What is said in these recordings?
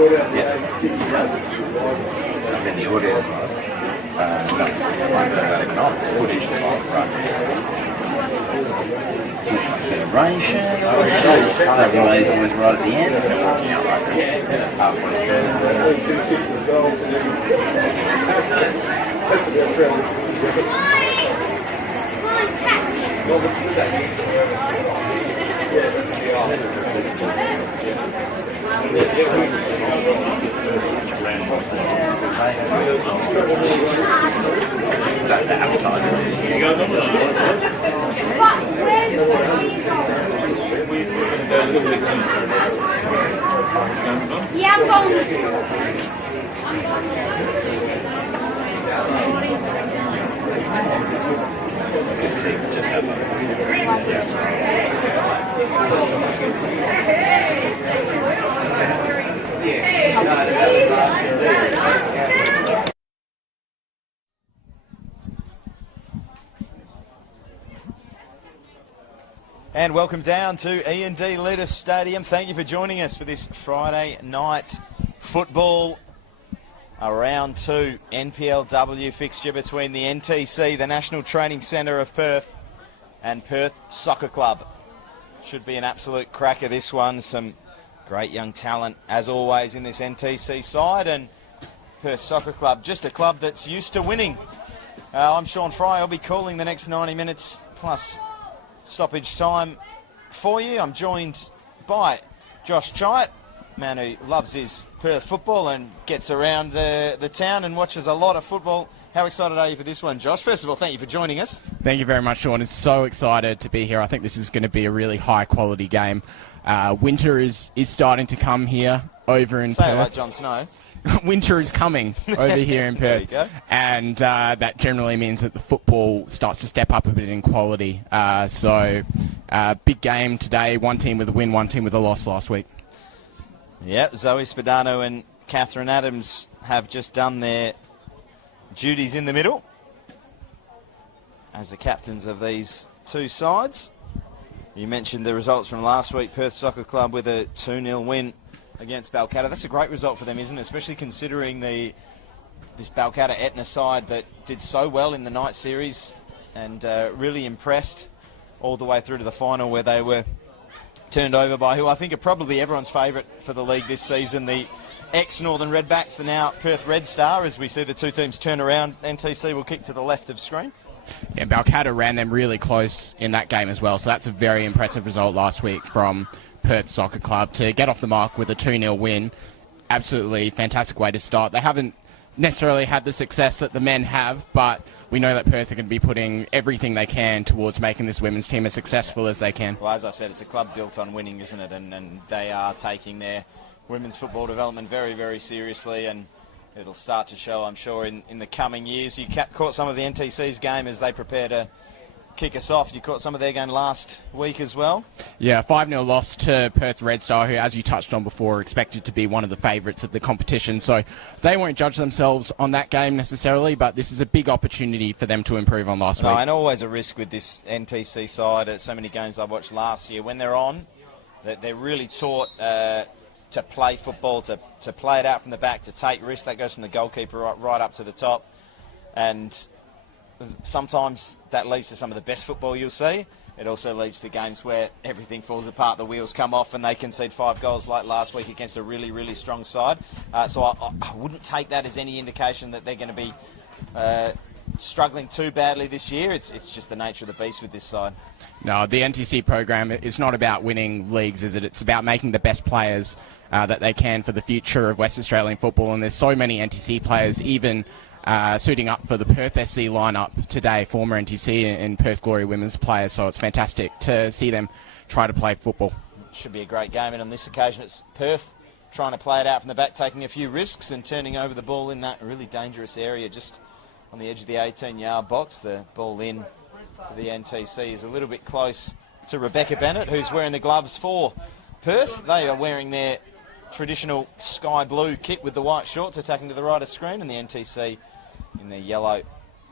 Yeah. That's in the audio side. No, that economics, footage is off, right? Federation. WA's always right at the end. Halfway through. Is that the appetizer? Yeah, I'm going. Just have And welcome down to E&D Leaders Stadium. Thank you for joining us for this Friday night football round 2 NPLW fixture between the NTC, the National Training Centre of Perth, and Perth Soccer Club. Should be an absolute cracker, this one. Some great young talent, as always, in this NTC side. And Perth Soccer Club, just a club that's used to winning. I'm Sean Fry. I'll be calling the next 90 minutes plus stoppage time for you. I'm joined by Josh Chyatt, man who loves his Perth football and gets around the town and watches a lot of football. How excited are you for this one, Josh? First of all, thank you for joining us. Thank you very much, Sean. It's so excited to be here. I think this is going to be a really high-quality game. Winter is starting to come here over in Perth. Say it like Jon Snow. Winter is coming over here in Perth. There you go. And that generally means that the football starts to step up a bit in quality. Big game today. One team with a win, one team with a loss last week. Yeah, Zoe Spadano and Catherine Adams have just done their duties in the middle as the captains of these two sides. You mentioned the results from last week. Perth Soccer Club with a 2-0 win against Balcatta. That's a great result for them, isn't it? Especially considering this Balcatta Etna side that did so well in the night series and really impressed all the way through to the final, where they were turned over by who I think are probably everyone's favourite for the league this season, the ex-Northern Redbacks, the now Perth Red Star. As we see the two teams turn around, NTC will kick to the left of screen. Yeah, Balcatta ran them really close in that game as well, so that's a very impressive result last week from Perth Soccer Club to get off the mark with a 2-0 win. Absolutely fantastic way to start. They haven't necessarily had the success that the men have, but we know that Perth are going to be putting everything they can towards making this women's team as successful as they can. Well, as I said, it's a club built on winning, isn't it? And they are taking their women's football development very, very seriously, and it'll start to show, I'm sure, in the coming years. You caught some of the NTC's game as they prepare to kick us off. You caught some of their game last week as well. Yeah, 5-0 loss to Perth Red Star, who, as you touched on before, are expected to be one of the favourites of the competition. So they won't judge themselves on that game necessarily, but this is a big opportunity for them to improve on last week. And always a risk with this NTC side. At so many games I watched last year, when they're on, that they're really taught to play football, to play it out from the back, to take risks. That goes from the goalkeeper right up to the top. And sometimes that leads to some of the best football you'll see. It also leads to games where everything falls apart, the wheels come off, and they concede 5 goals like last week against a really, really strong side. So I wouldn't take that as any indication that they're going to be struggling too badly this year. It's just the nature of the beast with this side. No, the NTC program is not about winning leagues, is it? It's about making the best players that they can for the future of West Australian football, and there's so many NTC players even suiting up for the Perth SC lineup today, former NTC and Perth Glory women's players, so it's fantastic to see them try to play football. Should be a great game, and on this occasion it's Perth trying to play it out from the back, taking a few risks and turning over the ball in that really dangerous area just on the edge of the 18-yard box. The ball in for the NTC is a little bit close to Rebecca Bennett, who's wearing the gloves for Perth. They are wearing their traditional sky blue kit with the white shorts, attacking to the right of screen, and the NTC in their yellow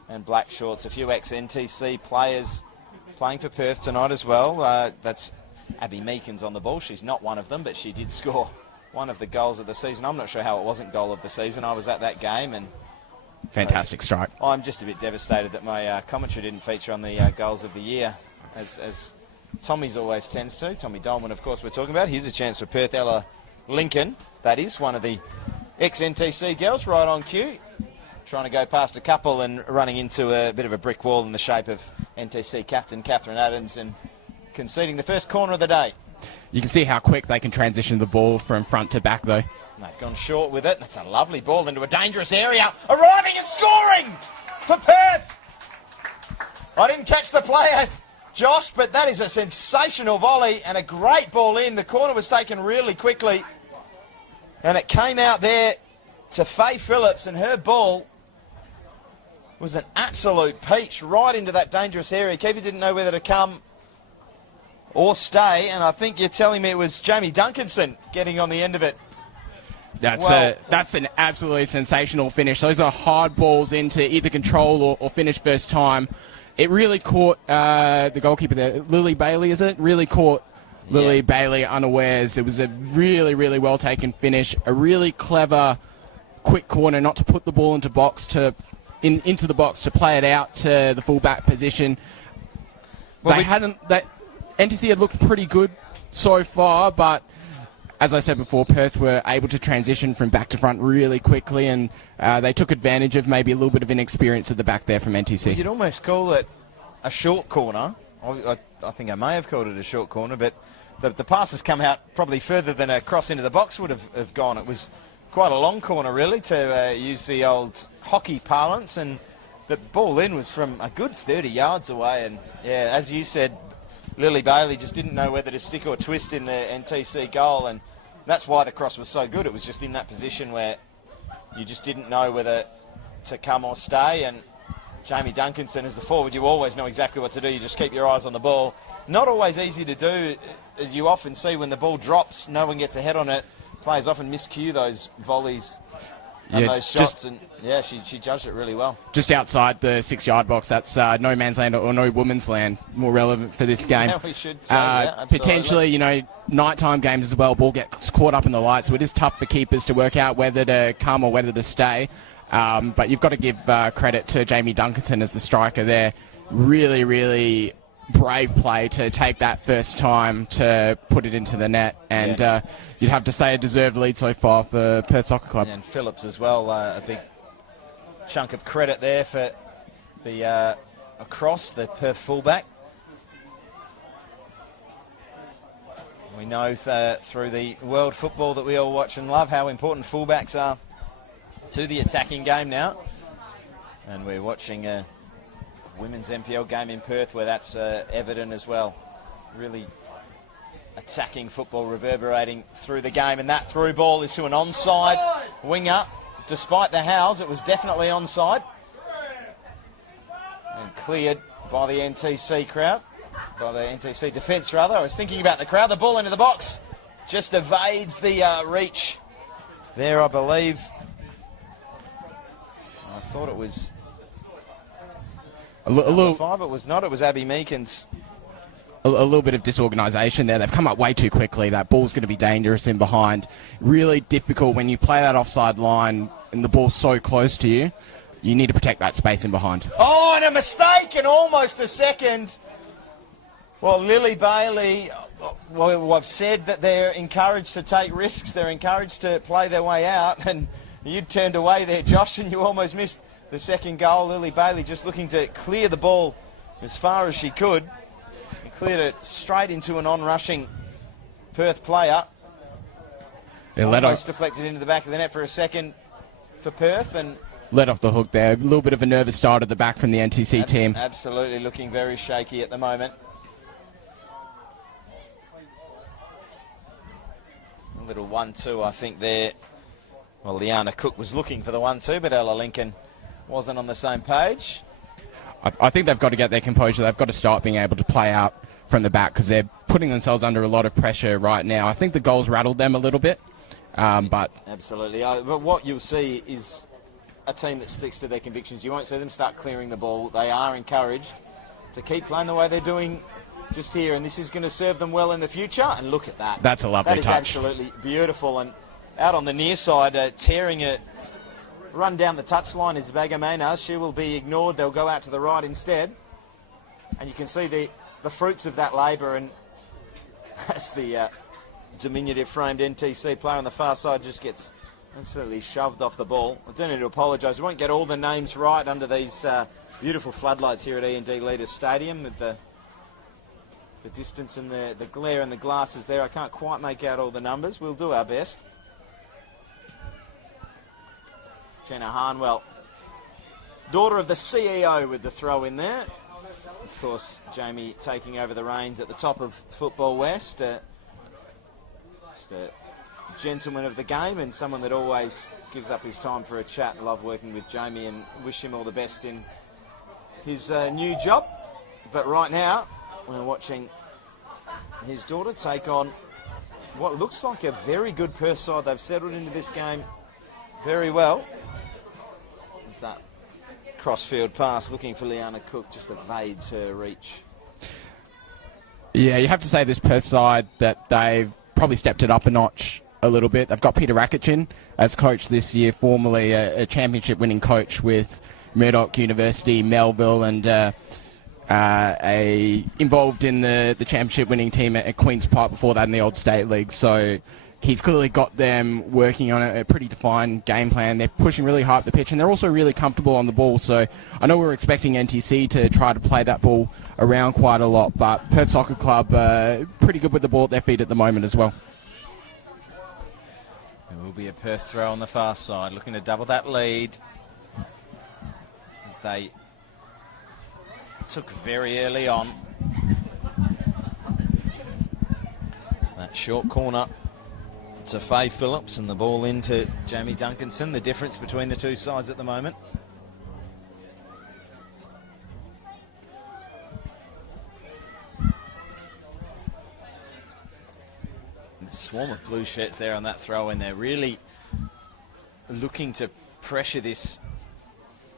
and black shorts. A few ex-NTC players playing for Perth tonight as well. That's Abby Meekins on the ball. She's not one of them, but she did score one of the goals of the season. I'm not sure how it wasn't goal of the season. I was at that game, and Fantastic strike. I'm just a bit devastated that my commentary didn't feature on the goals of the year, as Tommy's always tends to. Tommy Dolman, of course, we're talking about. Here's a chance for Perth. Ella Lincoln, that is, one of the ex-NTC girls, right on cue. Trying to go past a couple and running into a bit of a brick wall in the shape of NTC captain Catherine Adams, and conceding the first corner of the day. You can see how quick they can transition the ball from front to back, though. They've gone short with it. That's a lovely ball into a dangerous area. Arriving and scoring for Perth. I didn't catch the player, Josh, but that is a sensational volley and a great ball in. The corner was taken really quickly, and it came out there to Faye Phillips, and her ball was an absolute peach right into that dangerous area. Keeper didn't know whether to come or stay, and I think you're telling me it was Jamie Duncanson getting on the end of it. That's an absolutely sensational finish. Those are hard balls into either control or finish first time. It really caught the goalkeeper there, Lily Bailey, is it? Really caught Lily Bailey unawares. It was a really, really well taken finish. A really clever, quick corner, not to put the ball into the box to play it out to the fullback position. Well, NTC had looked pretty good so far, but as I said before, Perth were able to transition from back to front really quickly, and they took advantage of maybe a little bit of inexperience at the back there from NTC. You'd almost call it a short corner. I think I may have called it a short corner, but the pass has come out probably further than a cross into the box would have gone. It was quite a long corner, really, to use the old hockey parlance, and the ball in was from a good 30 yards away. And, yeah, as you said, Lily Bailey just didn't know whether to stick or twist in the NTC goal, and that's why the cross was so good. It was just in that position where you just didn't know whether to come or stay, and Jamie Duncanson, as the forward, you always know exactly what to do. You just keep your eyes on the ball. Not always easy to do, as you often see when the ball drops, no one gets ahead on it. Players often miscue those volleys and those shots, and she judged it really well. Just outside the 6-yard box, that's no man's land or no women's land, more relevant for this game. Yeah, we should say, potentially, nighttime games as well, ball gets caught up in the light, so it is tough for keepers to work out whether to come or whether to stay. But you've got to give credit to Jamie Duncanson as the striker there. Really, really brave play to take that first time to put it into the net, and you'd have to say a deserved lead so far for Perth Soccer Club. And Phillips as well, a big chunk of credit there for the across the Perth fullback. We know through the world football that we all watch and love how important fullbacks are to the attacking game now, and we're watching a women's NPL game in Perth where that's evident as well. Really attacking football reverberating through the game, and that through ball is to an onside winger. Despite the howls, it was definitely onside, and cleared by the NTC crowd, by the NTC defence rather. I was thinking about the crowd. The ball into the box just evades the reach there, I believe. I thought it was a little 5. It was not. It was Abby Meekins. A little bit of disorganisation there. They've come up way too quickly. That ball's going to be dangerous in behind. Really difficult when you play that offside line and the ball's so close to you. You need to protect that space in behind. Oh, and a mistake in almost a second. Well, Lily Bailey, well, I've said that they're encouraged to take risks. They're encouraged to play their way out, and you turned away there, Josh, and you almost missed the second goal. Lily Bailey just looking to clear the ball as far as she could. And cleared it straight into an on-rushing Perth player. Almost deflected into the back of the net for a second for Perth, and let off the hook there. A little bit of a nervous start at the back from the NTC team. Absolutely looking very shaky at the moment. A little 1-2, I think, there. Well, Liana Cook was looking for the 1-2, but Ella Lincoln wasn't on the same page. I think they've got to get their composure. They've got to start being able to play out from the back because they're putting themselves under a lot of pressure right now. I think the goals rattled them a little bit. But absolutely. But what you'll see is a team that sticks to their convictions. You won't see them start clearing the ball. They are encouraged to keep playing the way they're doing just here, and this is going to serve them well in the future. And look at that. That's a lovely touch. That is absolutely beautiful. And out on the near side, tearing it, run down the touchline is Bagamena. She will be ignored. They'll go out to the right instead. And you can see the fruits of that labour, and that's the diminutive framed NTC player on the far side just gets absolutely shoved off the ball. I do need to apologise. We won't get all the names right under these beautiful floodlights here at E&D Leaders Stadium with the distance and the glare and the glasses there. I can't quite make out all the numbers. We'll do our best. Jenna Harnwell, daughter of the CEO, with the throw in there. Of course, Jamie taking over the reins at the top of Football West. Just a gentleman of the game and someone that always gives up his time for a chat. Love working with Jamie and wish him all the best in his new job. But right now, we're watching his daughter take on what looks like a very good Perth side. They've settled into this game very well. There's that crossfield pass looking for Liana Cook, just evades her reach. Yeah, you have to say this Perth side that they've probably stepped it up a notch a little bit. They've got Peter Rakichin as coach this year, formerly a championship winning coach with Murdoch University, Melville, and involved in the championship winning team at Queen's Park before that in the old state league. So he's clearly got them working on a pretty defined game plan. They're pushing really hard up the pitch, and they're also really comfortable on the ball. So I know we were expecting NTC to try to play that ball around quite a lot, but Perth Soccer Club pretty good with the ball at their feet at the moment as well. There will be a Perth throw on the far side, looking to double that lead. They took very early on. That short corner to Faye Phillips, and the ball into Jamie Duncanson. The difference between the two sides at the moment. The swarm of blue shirts there on that throw in. They're really looking to pressure this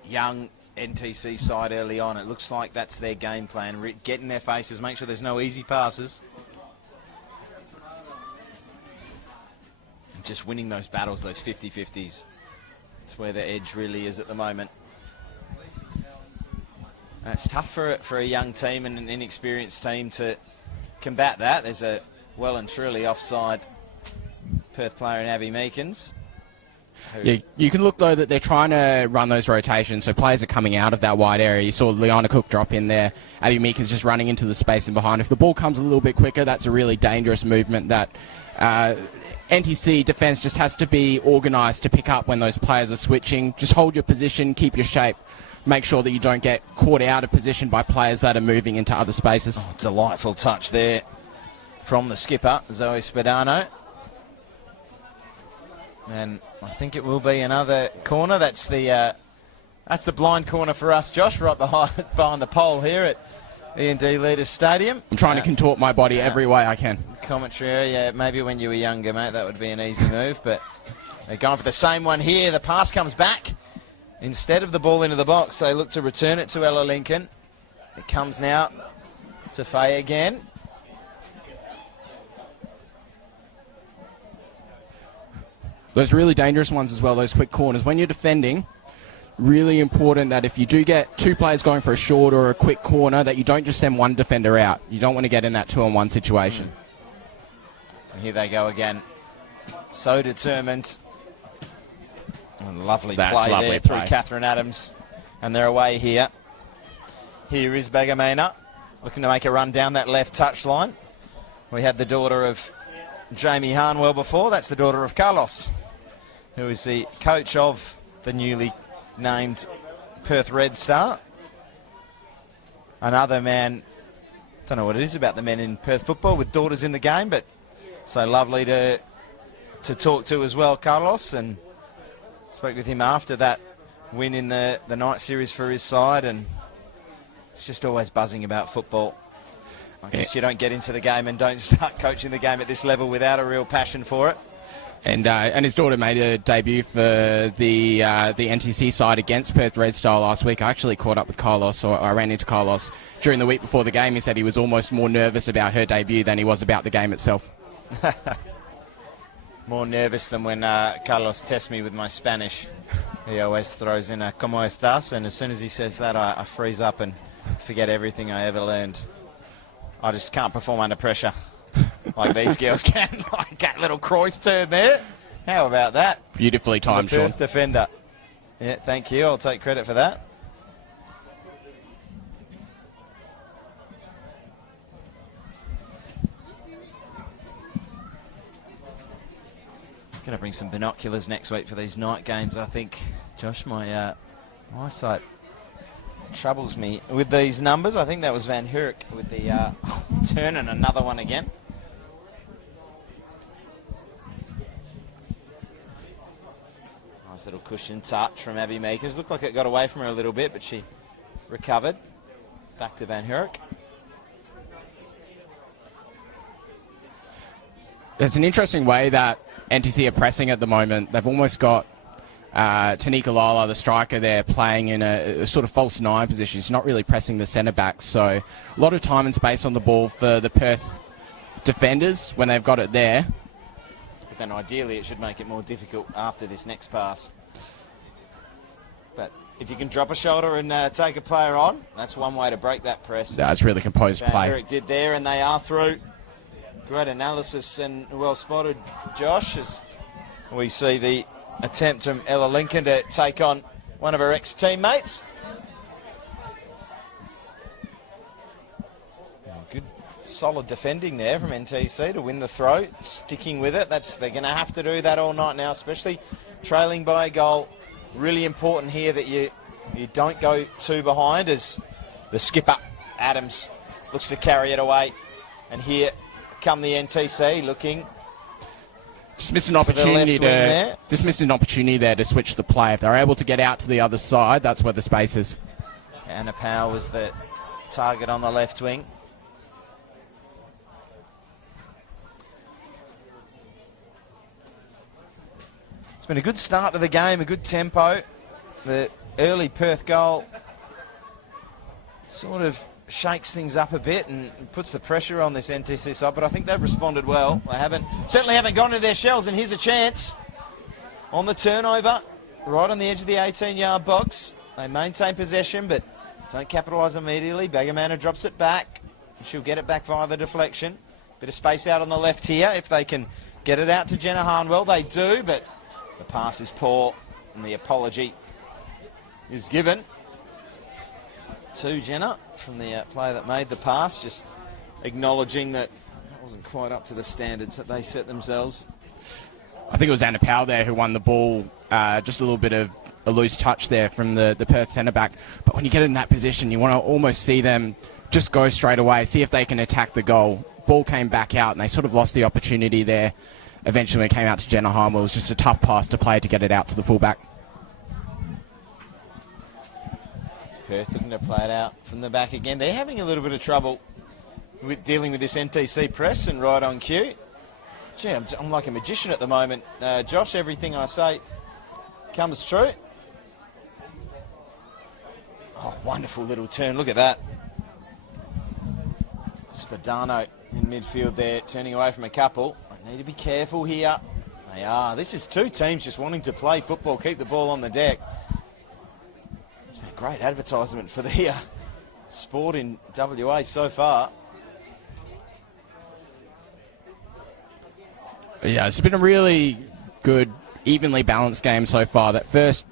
young NTC side early on. It looks like that's their game plan. Get in their faces, make sure there's no easy passes. Just winning those battles, those 50-50s. That's where the edge really is at the moment. And it's tough for a young team and an inexperienced team to combat that. There's a well and truly offside Perth player in Abby Meekins. Yeah, you can look, though, that they're trying to run those rotations, so players are coming out of that wide area. You saw Liana Cook drop in there. Abby Meekins just running into the space in behind. If the ball comes a little bit quicker, that's a really dangerous movement that NTC defence just has to be organised to pick up when those players are switching. Just hold your position, keep your shape. Make sure that you don't get caught out of position by players that are moving into other spaces. Oh, delightful touch there from the skipper, Zoe Spadano. And I think it will be another corner. That's the blind corner for us, Josh, right behind the pole here at E&D Leaders Stadium. I'm trying to contort my body every way I can. Commentary area, maybe when you were younger, mate, that would be an easy move, but they're going for the same one here. The pass comes back. Instead of the ball into the box, they look to return it to Ella Lincoln. It comes now to Faye again. Those really dangerous ones as well, those quick corners. When you're defending, really important that if you do get two players going for a short or a quick corner, that you don't just send one defender out. You don't want to get in that 2-on-1 situation. And here they go again. So determined. And lovely play there through Catherine Adams. And they're away here. Here is Bagamena looking to make a run down that left touchline. We had the daughter of Jamie Harnwell before. That's the daughter of Carlos, who is the coach of the newly named Perth Red Star. Another man, don't know what it is about the men in Perth football with daughters in the game, but so lovely to talk to as well, Carlos, and spoke with him after that win in the night series for his side, and it's just always buzzing about football. I guess you don't get into the game and don't start coaching the game at this level without a real passion for it. And his daughter made a debut for the NTC side against Perth Red Star last week. I actually caught up with Carlos, or I ran into Carlos during the week before the game. He said he was almost more nervous about her debut than he was about the game itself. More nervous than when Carlos tests me with my Spanish. He always throws in a "Cómo estás?" and as soon as he says that, I freeze up and forget everything I ever learned. I just can't perform under pressure like these girls can. Like that little Cruyff turn there. How about that? Beautifully timed, Sean. Perth defender. Yeah, thank you. I'll take credit for that. Going to bring some binoculars next week for these night games, I think. Josh, my eyesight troubles me with these numbers. I think that was Van Hurk with the turn and another one again. Nice little cushion touch from Abby Meekers. Looked like it got away from her a little bit, but she recovered. Back to Van Hurk. There's an interesting way that NTC are pressing at the moment. They've almost got Tanika Lala, the striker there, playing in a sort of false nine position. He's not really pressing the centre-back, so a lot of time and space on the ball for the Perth defenders when they've got it there. But then ideally it should make it more difficult after this next pass. But if you can drop a shoulder and take a player on, that's one way to break that press. That's really composed play. Eric did there, and they are through. Great analysis and well spotted, Josh, as we see the attempt from Ella Lincoln to take on one of her ex-teammates. Good, solid defending there from NTC to win the throw, sticking with it. They're going to have to do that all night now, especially trailing by a goal. Really important here that you don't go too behind, as the skipper, Adams, looks to carry it away. And here come the NTC looking. Just missed an opportunity there to switch the play. If they're able to get out to the other side, that's where the space is. Anna Powell was the target on the left wing. It's been a good start to the game, a good tempo. The early Perth goal sort of shakes things up a bit and puts the pressure on this NTC side, but I think they've responded well. They certainly haven't gone to their shells, and here's a chance on the turnover, right on the edge of the 18-yard box. They maintain possession, but don't capitalise immediately. Bagamana drops it back, and she'll get it back via the deflection. Bit of space out on the left here. If they can get it out to Jenna Harnwell, they do, but the pass is poor, and the apology is given to Jenna from the player that made the pass, just acknowledging that it wasn't quite up to the standards that they set themselves. I think it was Anna Powell there who won the ball, just a little bit of a loose touch there from the Perth centre-back. But when you get in that position, you want to almost see them just go straight away, see if they can attack the goal. Ball came back out, and they sort of lost the opportunity there. Eventually, when it came out to Jenna Harnwell, it was just a tough pass to play to get it out to the fullback. Perth looking to play it out from the back again. They're having a little bit of trouble with dealing with this NTC press, and right on cue. Gee, I'm like a magician at the moment. Josh, everything I say comes true. Oh, wonderful little turn. Look at that. Spadano in midfield there, turning away from a couple. They need to be careful here. They are. This is two teams just wanting to play football, keep the ball on the deck. It's been a great advertisement for the sport in WA so far. Yeah, it's been a really good, evenly balanced game so far. That first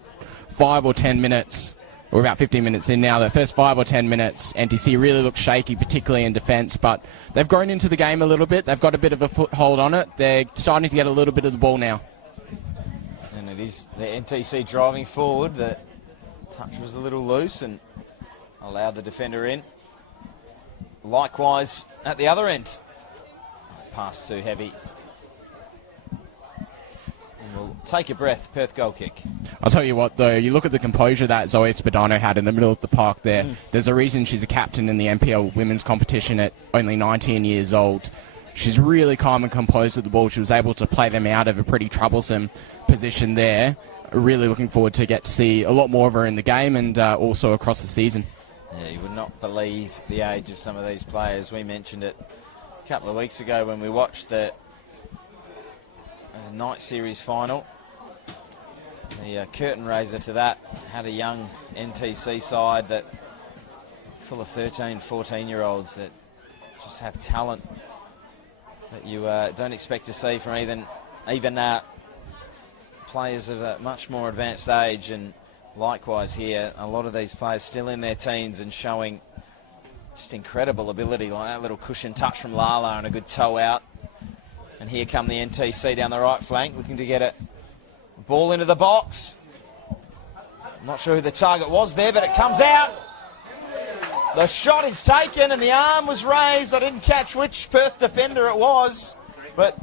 5 or 10 minutes, we're about 15 minutes in now, the first 5 or 10 minutes, NTC really looked shaky, particularly in defence, but they've grown into the game a little bit. They've got a bit of a foothold on it. They're starting to get a little bit of the ball now. And it is the NTC driving forward. The touch was a little loose and allowed the defender in. Likewise at the other end. Pass too heavy. We'll take a breath. Perth goal kick. I'll tell you what, though, you look at the composure that Zoe Spadano had in the middle of the park there. There's a reason she's a captain in the NPL women's competition at only 19 years old. she's really calm and composed with the ball. She was able to play them out of a pretty troublesome position there. Really looking forward to get to see a lot more of her in the game and also across the season. Yeah, you would not believe the age of some of these players. We mentioned it a couple of weeks ago when we watched the night series final. The curtain raiser to that had a young NTC side that full of 13, 14-year-olds that just have talent that you don't expect to see from even players of a much more advanced age. And likewise here, a lot of these players still in their teens and showing just incredible ability, like that little cushion touch from Lala and a good toe out. And here come the NTC down the right flank, looking to get a ball into the box. I'm not sure who the target was there, but it comes out. The shot is taken and the arm was raised. I didn't catch which Perth defender it was, but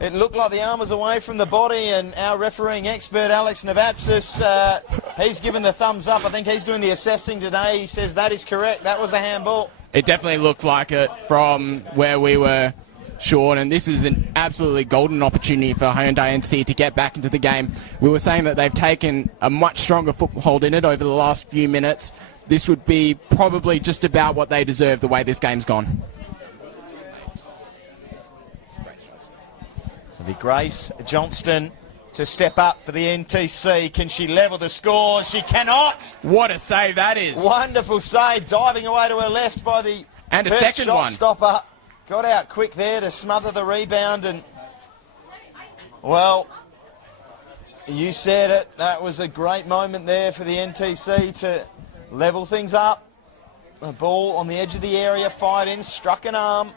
it looked like the arm was away from the body, and our refereeing expert, Alex Navatsas, he's given the thumbs up. I think he's doing the assessing today. He says that is correct. That was a handball. It definitely looked like it from where we were, Sean, and this is an absolutely golden opportunity for Hyundai NTC to get back into the game. We were saying that they've taken a much stronger foothold in it over the last few minutes. This would be probably just about what they deserve the way this game's gone. It'll be Grace Johnston to step up for the NTC. Can she level the score? She cannot. What a save that is. Wonderful save, diving away to her left by the and a Perth second shot one. Stopper. Got out quick there to smother the rebound, and well, you said it. That was a great moment there for the NTC to level things up. The ball on the edge of the area, fired in, struck an arm.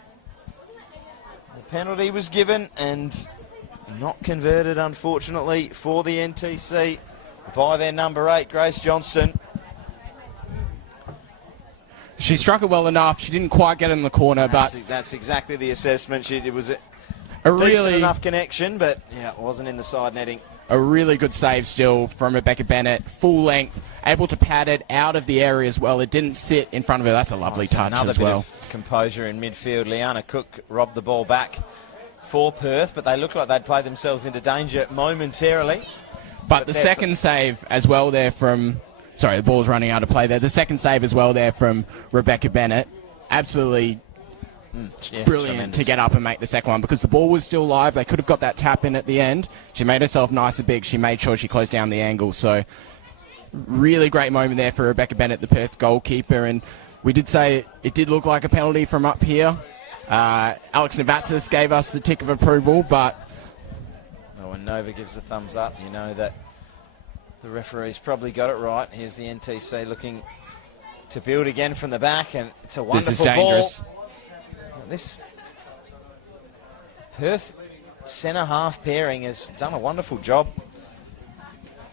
The penalty was given and not converted, unfortunately, for the NTC by their number 8, Grace Johnston. She struck it well enough. She didn't quite get in the corner, but that's exactly the assessment. It was a really decent enough connection, but yeah, it wasn't in the side netting. A really good save still from Rebecca Bennett, full length, able to pad it out of the area as well. It didn't sit in front of her. That's a lovely touch another as bit well. Of composure in midfield. Liana Cook robbed the ball back for Perth, but they looked like they'd play themselves into danger momentarily. But the second save as well there from... Sorry, the ball's running out of play there. The second save as well there from Rebecca Bennett. Absolutely brilliant tremendous to get up and make the second one, because the ball was still live. They could have got that tap in at the end. She made herself nice and big. She made sure she closed down the angle. So really great moment there for Rebecca Bennett, the Perth goalkeeper. And we did say it did look like a penalty from up here. Alex Navatsas gave us the tick of approval, but... When Nova gives the thumbs up, you know that the referee's probably got it right. Here's the NTC looking to build again from the back, and it's a wonderful this is dangerous ball. This Perth centre-half pairing has done a wonderful job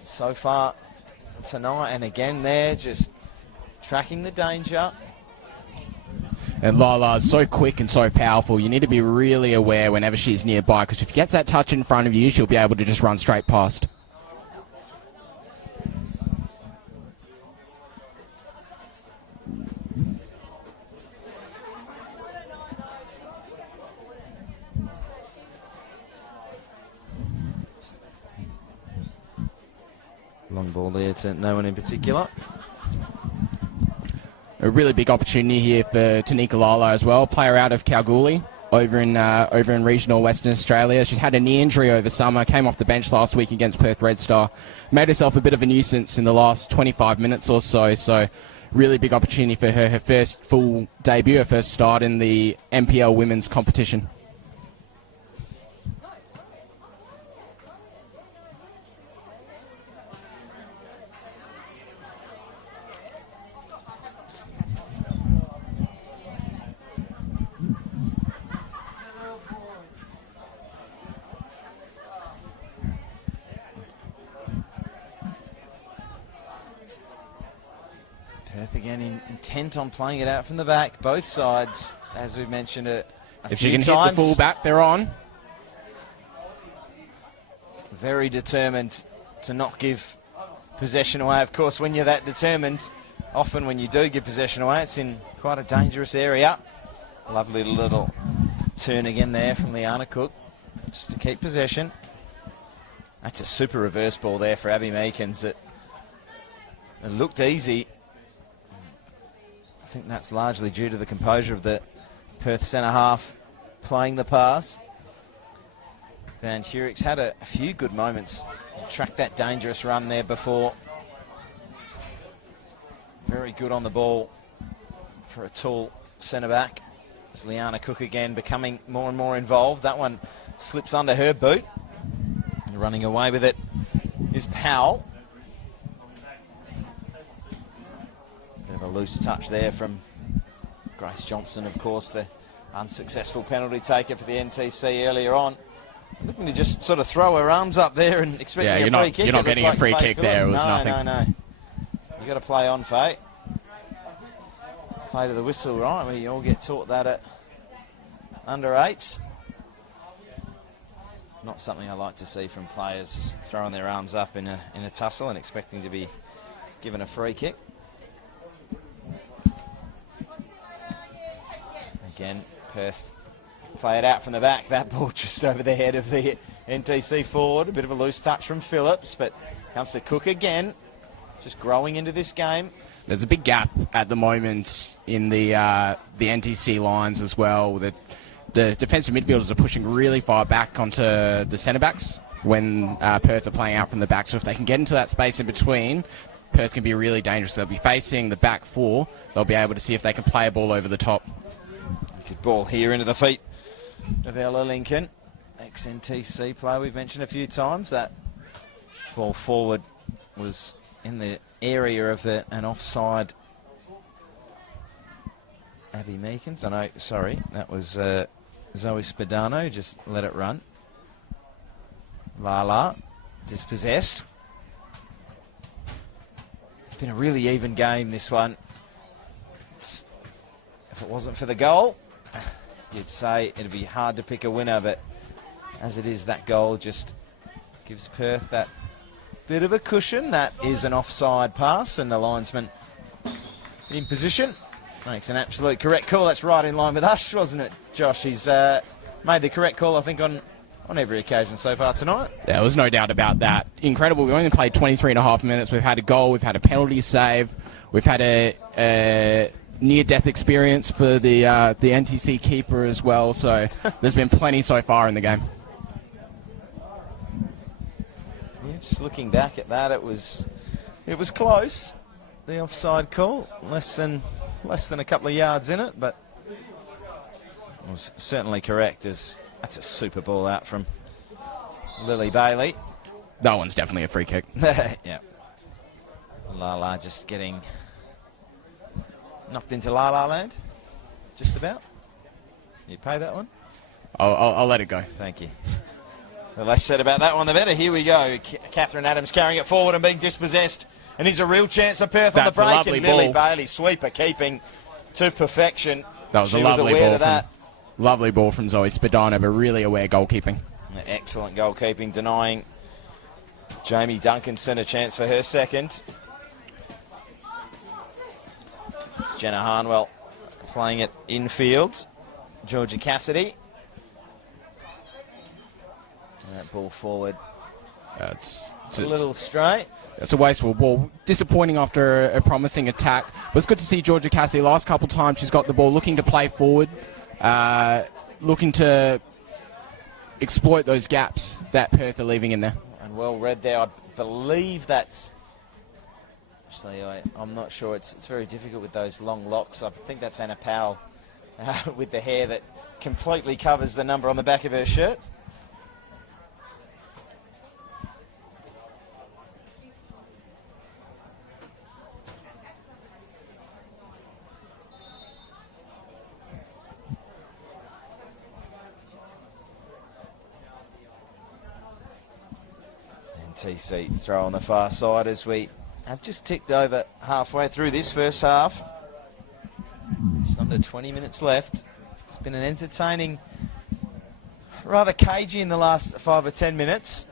so far tonight, and again there, just tracking the danger. And Lala is so quick and so powerful. You need to be really aware whenever she's nearby, because if she gets that touch in front of you, she'll be able to just run straight past. Long ball there to no one in particular. A really big opportunity here for Tanika Lala as well, player out of Kalgoorlie over in regional Western Australia. She's had a knee injury over summer, came off the bench last week against Perth Red Star, made herself a bit of a nuisance in the last 25 minutes or so, so really big opportunity for her first full debut, her first start in the NPL women's competition. Perth again intent on playing it out from the back. Both sides, as we've mentioned it a if few she can times, hit the full back, they're on. Very determined to not give possession away. Of course, when you're that determined, often when you do give possession away, it's in quite a dangerous area. Lovely little turn again there from Liana Cook, just to keep possession. That's a super reverse ball there for Abby Meekins. It looked easy. I think that's largely due to the composure of the Perth centre half playing the pass. Van Hurik's had a few good moments. Tracked that dangerous run there before. Very good on the ball for a tall centre back. It's Liana Cook again becoming more and more involved. That one slips under her boot. And running away with it is Powell. Bit of a loose touch there from Grace Johnson, of course, the unsuccessful penalty taker for the NTC earlier on. Looking to just sort of throw her arms up there and expecting a free kick. You're not getting a free kick there. It was nothing. No. You've got to play on, Faye. Play to the whistle, right? We all get taught that at under 8s. Not something I like to see from players, just throwing their arms up in a tussle and expecting to be given a free kick. Again, Perth play it out from the back. That ball just over the head of the NTC forward. A bit of a loose touch from Phillips, but comes to Cook again. Just growing into this game. There's a big gap at the moment in the NTC lines as well. The defensive midfielders are pushing really far back onto the centre-backs when Perth are playing out from the back. So if they can get into that space in between, Perth can be really dangerous. They'll be facing the back four. They'll be able to see if they can play a ball over the top. Good ball here into the feet of Ella Lincoln. Ex-NTC player we've mentioned a few times. That ball forward was in the area of an offside Abby Meekins. Oh, no, sorry, that was Zoe Spadano. Just let it run. Lala dispossessed. It's been a really even game, this one. If it wasn't for the goal, you'd say it'd be hard to pick a winner, but as it is, that goal just gives Perth that bit of a cushion. That is an offside pass, and the linesman in position makes an absolute correct call. That's right in line with us, wasn't it, Josh? He's made the correct call, I think, on every occasion so far tonight. There was no doubt about that. Incredible. We've only played 23.5 minutes. We've had a goal. We've had a penalty save. We've had a near-death experience for the NTC keeper as well. So there's been plenty so far in the game. Yeah, just looking back at that, it was close. The offside call, less than a couple of yards in it, but it was certainly correct. As that's a super ball out from Lily Bailey. That one's definitely a free kick. Yeah. Lala just getting knocked into La La Land, just about. You pay that one? I'll let it go. Thank you. The less said about that one, the better. Here we go. Catherine Adams carrying it forward and being dispossessed. And here's a real chance for Perth on the break. And Lily Bailey, sweeper keeping to perfection. That was a lovely ball from Zoe Spadano, but really aware goalkeeping. Excellent goalkeeping, denying Jamie Duncanson a chance for her second. It's Jenna Harnwell playing it infield. Georgia Cassidy. And that ball forward. It's a little straight. It's a wasteful ball. Disappointing after a promising attack. It was good to see Georgia Cassidy. Last couple of times she's got the ball, looking to play forward, looking to exploit those gaps that Perth are leaving in there. And well read there. I believe that's... Actually, I'm not sure. It's very difficult with those long locks. I think that's Anna Powell with the hair that completely covers the number on the back of her shirt. NTC throw on the far side as we have just ticked over halfway through this first half. Just under 20 minutes left. It's been an entertaining, rather cagey in the last 5 or 10 minutes.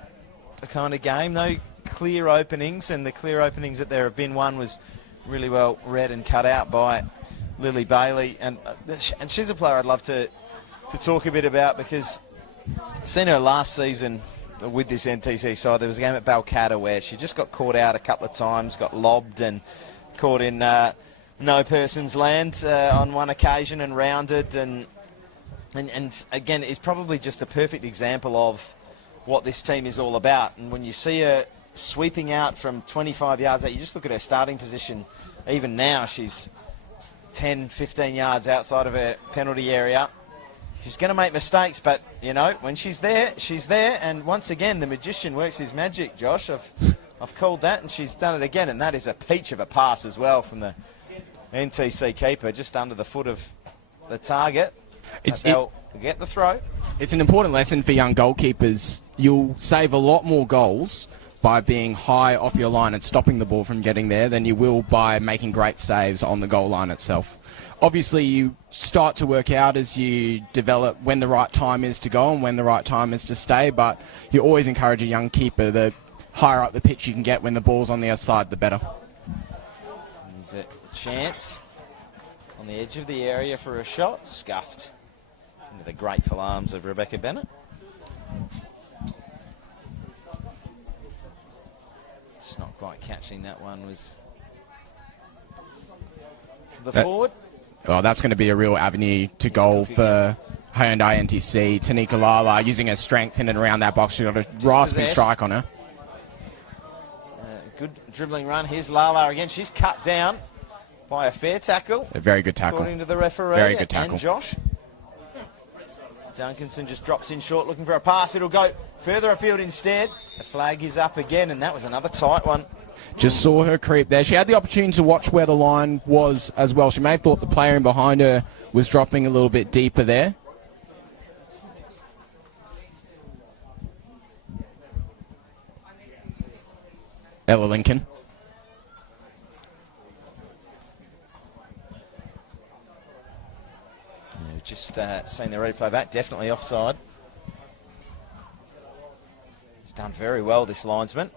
The kind of game. No clear openings, and the clear openings that there have been, one was really well read and cut out by Lily Bailey. And she's a player I'd love to to talk a bit about, because I've seen her last season with this NTC side. There was a game at Balcatta where she just got caught out a couple of times, got lobbed and caught in no person's land on one occasion and rounded. And again, it's probably just a perfect example of what this team is all about. And when you see her sweeping out from 25 yards out, you just look at her starting position. Even now, she's 10, 15 yards outside of her penalty area. She's going to make mistakes, but, you know, when she's there, she's there. And once again, the magician works his magic, Josh. I've called that, and she's done it again. And that is a peach of a pass as well from the NTC keeper, just under the foot of the target. They'll get the throw. It's an important lesson for young goalkeepers. You'll save a lot more goals by being high off your line and stopping the ball from getting there than you will by making great saves on the goal line itself. Obviously, you start to work out as you develop when the right time is to go and when the right time is to stay, but you always encourage a young keeper, the higher up the pitch you can get when the ball's on the other side, the better. There's a chance on the edge of the area for a shot, scuffed into the grateful arms of Rebecca Bennett. It's not quite catching that one, was the forward. Oh, that's going to be a real avenue to goal for Hyundai NTC. Tanika Lala using her strength in and around that box. She's got a rasping strike on her. Good dribbling run. Here's Lala again. She's cut down by a fair tackle. A very good tackle. According to the referee. Very good tackle. And Josh. Duncanson just drops in short looking for a pass. It'll go further afield instead. The flag is up again, and that was another tight one. Just saw her creep there. She had the opportunity to watch where the line was as well. She may have thought the player in behind her was dropping a little bit deeper there. Ella Lincoln. Just seeing the replay back, definitely offside. He's done very well, this linesman.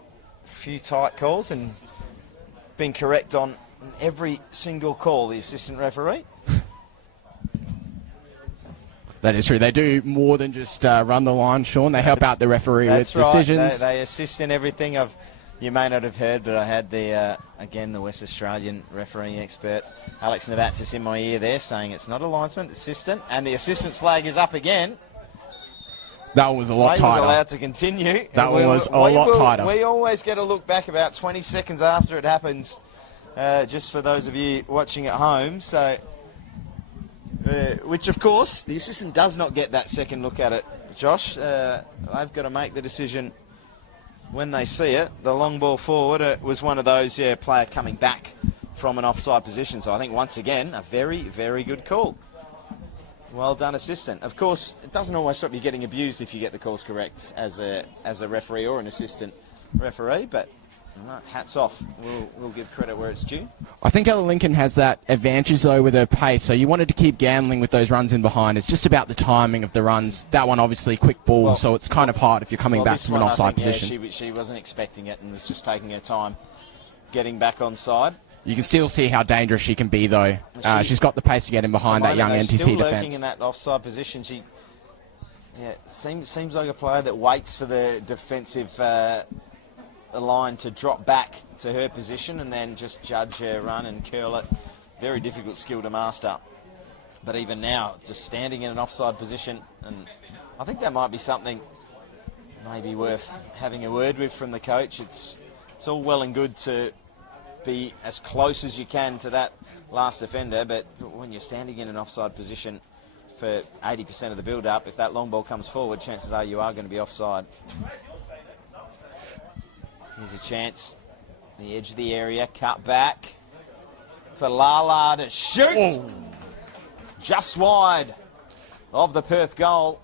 A few tight calls and been correct on every single call, the assistant referee. That is true. They do more than just run the line, Sean. They help out the referee with decisions. They assist in everything. You may not have heard, but I had again, the West Australian refereeing expert, Alex Navatsas, in my ear there, saying it's not a linesman, it's assistant. And the assistant's flag is up again. That was a lot tighter. Play was allowed to continue. That one was a lot tighter. We always get a look back about 20 seconds after it happens, just for those of you watching at home. So, which, of course, the assistant does not get that second look at it, Josh. They've got to make the decision when they see it. The long ball forward, it was one of those, player coming back from an offside position. So I think, once again, a very, very good call. Well done, assistant. Of course, it doesn't always stop you getting abused if you get the calls correct as a referee or an assistant referee, but hats off. We'll give credit where it's due. I think Ella Lincoln has that advantage, though, with her pace. So you wanted to keep gambling with those runs in behind. It's just about the timing of the runs. That one, obviously, quick ball, so it's kind of hard if you're coming back from an offside position. Yeah, she wasn't expecting it and was just taking her time getting back on side. You can still see how dangerous she can be, though. She's got the pace to get in behind that young NTC still defence. Lurking in that offside position. She seems like a player that waits for the defensive line to drop back to her position and then just judge her run and curl it. Very difficult skill to master. But even now, just standing in an offside position, and I think that might be something maybe worth having a word with from the coach. It's all well and good to be as close as you can to that last defender, but when you're standing in an offside position for 80% of the build-up, if that long ball comes forward, chances are you are going to be offside. Here's a chance. The edge of the area, cut back for Lala to shoot. Oh. Just wide of the Perth goal.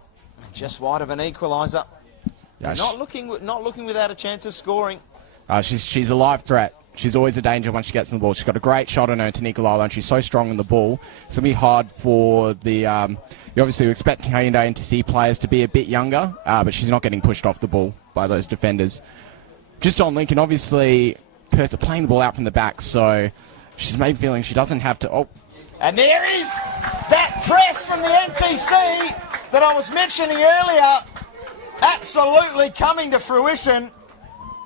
Just wide of an equaliser. Yeah, not looking without a chance of scoring. She's a live threat. She's always a danger once she gets on the ball. She's got a great shot on her, Tanika Lala, and she's so strong on the ball. It's going to be hard for the... you obviously expect Hyundai NTC players to be a bit younger, but she's not getting pushed off the ball by those defenders. Just on Lincoln, obviously, Perth are playing the ball out from the back, so she's maybe feeling she doesn't have to... Oh. And there is that press from the NTC. that I was mentioning earlier absolutely coming to fruition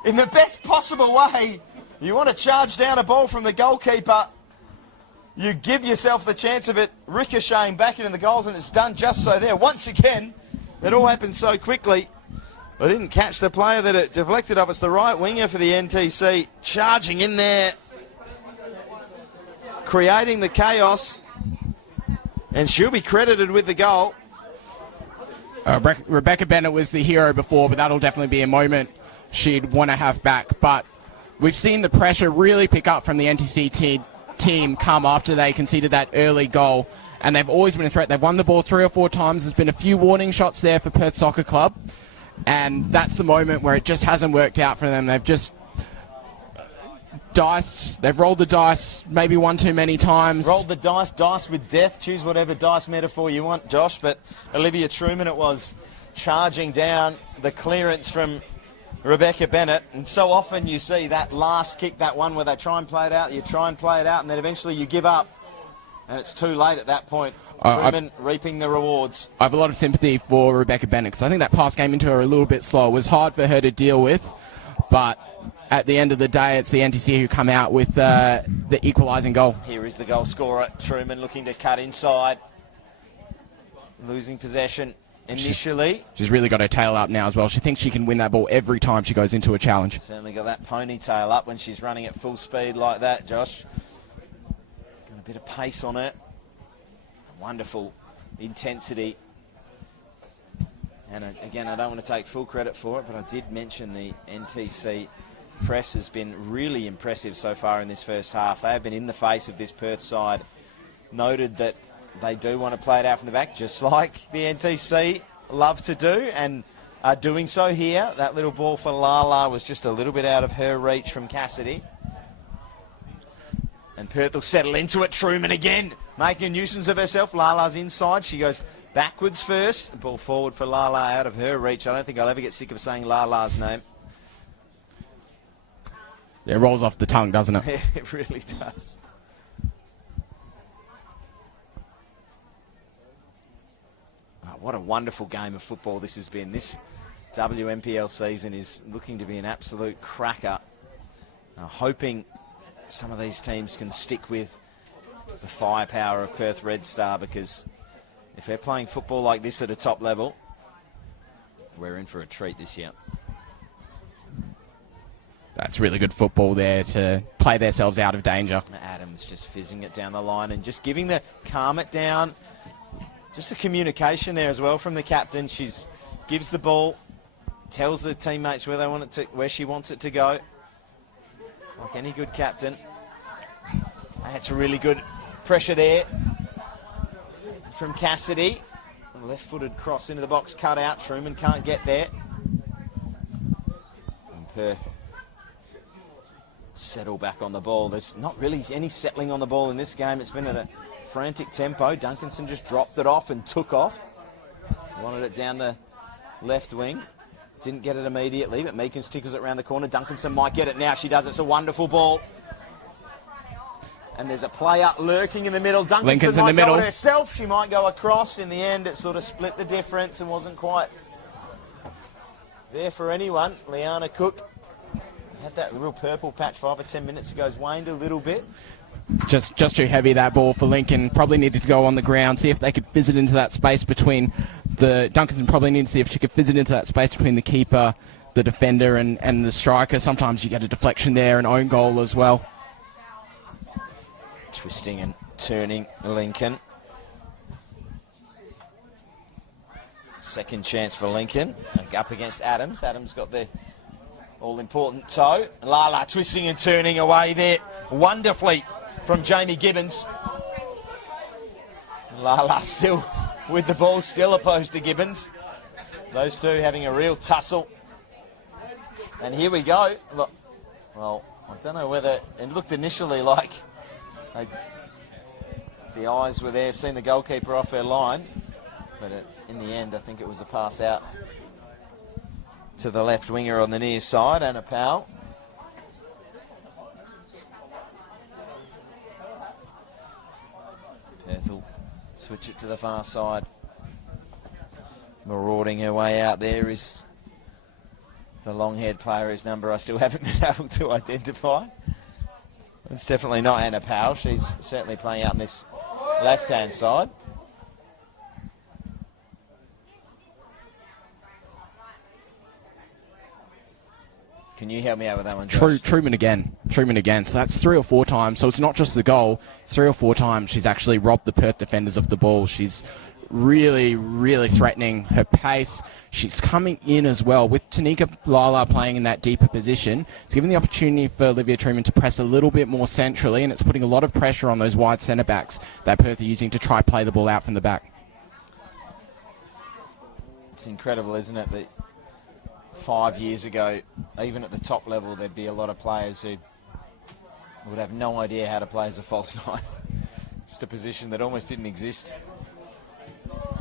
in the best possible way. You want to charge down a ball from the goalkeeper, you give yourself the chance of it ricocheting back into the goals, and it's done just so there. Once again, it all happened so quickly. I didn't catch the player that it deflected off. It's the right winger for the NTC, charging in there, creating the chaos, and she'll be credited with the goal. Rebecca Bennett was the hero before, but that'll definitely be a moment she'd want to have back. But we've seen the pressure really pick up from the NTC team come after they conceded that early goal, and they've always been a threat. They've won the ball 3 or 4 times. There's been a few warning shots there for Perth Soccer Club, and that's the moment where it just hasn't worked out for them. They've just they've rolled the dice maybe one too many times. Rolled the dice with death. Choose whatever dice metaphor you want, Josh, but Olivia Truman it was, charging down the clearance from Rebecca Bennett, and so often you see that last kick, that one where they try and play it out, and then eventually you give up, and it's too late at that point. Truman reaping the rewards. I have a lot of sympathy for Rebecca Bennett, because I think that pass came into her a little bit slow. It was hard for her to deal with, but at the end of the day, it's the NTC who come out with the equalising goal. Here is the goal scorer, Truman, looking to cut inside, losing possession initially. She's really got her tail up now as well. She thinks she can win that ball every time she goes into a challenge. Certainly got that ponytail up when she's running at full speed like that, Josh. Got a bit of pace on it. Wonderful intensity. And again, I don't want to take full credit for it, but I did mention the NTC press has been really impressive so far in this first half. They have been in the face of this Perth side. Noted that they do want to play it out from the back, just like the NTC love to do, and are doing so here. That little ball for Lala was just a little bit out of her reach from Cassidy. And Perth will settle into it. Truman again, making a nuisance of herself. Lala's inside. She goes backwards first. Ball forward for Lala out of her reach. I don't think I'll ever get sick of saying Lala's name. It rolls off the tongue, doesn't it? It really does. Oh, what a wonderful game of football this has been. This WMPL season is looking to be an absolute cracker. Hoping some of these teams can stick with the firepower of Perth Red Star, because if they're playing football like this at a top level, we're in for a treat this year. That's really good football there to play themselves out of danger. Adams just fizzing it down the line and just giving the calm it down. Just the communication there as well from the captain. She's gives the ball, tells the teammates where they want it to, where she wants it to go. Like any good captain. That's a really good pressure there from Cassidy. Left-footed cross into the box, cut out. Truman can't get there. And Perth settle back on the ball. There's not really any settling on the ball in this game. It's been at a frantic tempo. Duncanson just dropped it off and took off. Wanted it down the left wing. Didn't get it immediately, but Meekins tickles it around the corner. Duncanson might get it now. She does. It's a wonderful ball. And there's a player lurking in the middle. Duncanson might go it herself. She might go across. In the end, it sort of split the difference and wasn't quite there for anyone. Liana Cook had that little purple patch 5 or 10 minutes ago. Has waned a little bit. Just too heavy, that ball for Lincoln. Probably needed to go on the ground, see if they could fizz it into that space between the... Duncanson probably needed to see if she could fizz it into that space between the keeper, the defender and the striker. Sometimes you get a deflection there, an own goal as well. Twisting and turning Lincoln. Second chance for Lincoln. Up against Adams. Adams got the all-important toe. Lala twisting and turning away there wonderfully from Jamie Gibbons. Lala still with the ball, still opposed to Gibbons. Those two having a real tussle. And here we go. Look, well, I don't know whether it looked initially like the eyes were there, seeing the goalkeeper off her line, but in the end, I think it was a pass out to the left winger on the near side, Anna Powell. Perth will switch it to the far side. Marauding her way out there is the long-haired player whose number I still haven't been able to identify. It's definitely not Anna Powell. She's certainly playing out on this left-hand side. Can you help me out with that one, Josh? Truman again. So that's 3 or 4 times. So it's not just the goal. It's 3 or 4 times she's actually robbed the Perth defenders of the ball. She's really, really threatening. Her pace. She's coming in as well. With Tanika Lala playing in that deeper position, it's giving the opportunity for Olivia Truman to press a little bit more centrally, and it's putting a lot of pressure on those wide centre-backs that Perth are using to try play the ball out from the back. It's incredible, isn't it, that 5 years ago, even at the top level, there'd be a lot of players who would have no idea how to play as a false nine. Just a position that almost didn't exist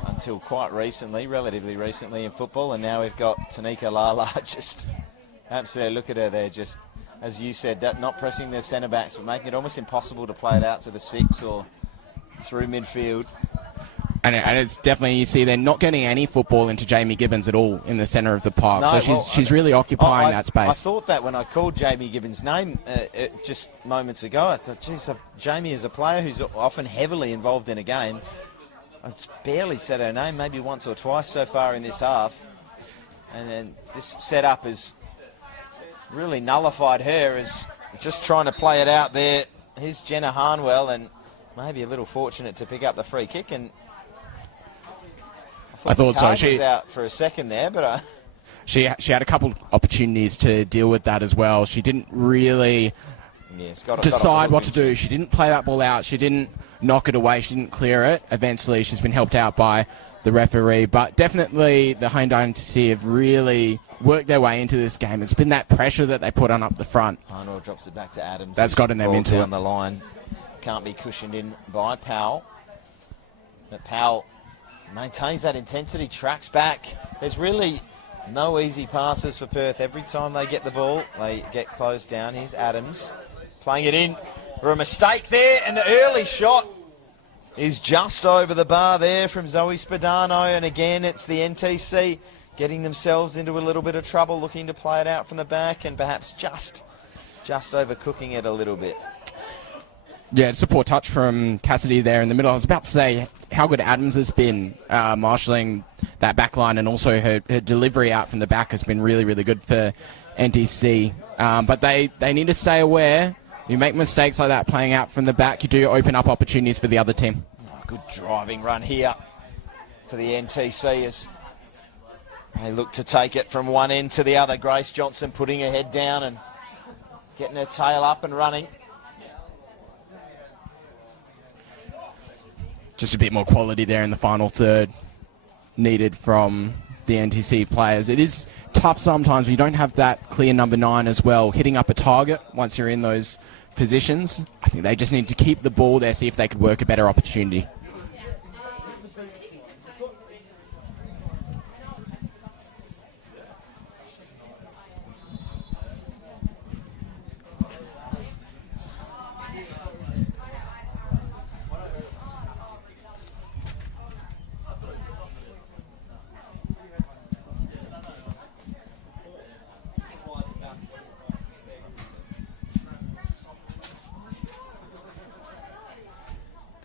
until quite recently, relatively recently in football, and now we've got Tanika Lala. Just absolutely, look at her there, just as you said, not pressing their centre backs, but making it almost impossible to play it out to the 6 or through midfield. And it's definitely, you see, they're not getting any football into Jamie Gibbons at all in the centre of the park. No, so she's really occupying that space. I thought that when I called Jamie Gibbons' name just moments ago. I thought, geez, Jamie is a player who's often heavily involved in a game. I've barely said her name, maybe once or twice so far in this half. And then this setup has really nullified her as just trying to play it out there. Here's Jenna Harnwell, and maybe a little fortunate to pick up the free kick. And I thought so. She was out for a second there, but she had a couple opportunities to deal with that as well. She didn't really decide what to do. She didn't play that ball out. She didn't knock it away. She didn't clear it. Eventually, she's been helped out by the referee. But definitely, the Hyundai NTC have really worked their way into this game. It's been that pressure that they put on up the front. Harnwell drops it back to Adams. That's gotten them into down the line. Can't be cushioned in by Powell. But Powell maintains that intensity, tracks back. There's really no easy passes for Perth. Every time they get the ball, they get closed down. Here's Adams playing it in for a mistake there, and the early shot is just over the bar there from Zoe Spadano, and again it's the NTC getting themselves into a little bit of trouble, looking to play it out from the back and perhaps just overcooking it a little bit. Yeah, it's a poor touch from Cassidy there in the middle. I was about to say how good Adams has been marshalling that back line, and also her delivery out from the back has been really, really good for NTC. But they need to stay aware. You make mistakes like that playing out from the back, you do open up opportunities for the other team. Oh, good driving run here for the NTC as they look to take it from one end to the other. Grace Johnson putting her head down and getting her tail up and running. Just a bit more quality there in the final third needed from the NTC players. It is tough sometimes. You don't have that clear number 9 as well. Hitting up a target once you're in those positions. I think they just need to keep the ball there, see if they could work a better opportunity.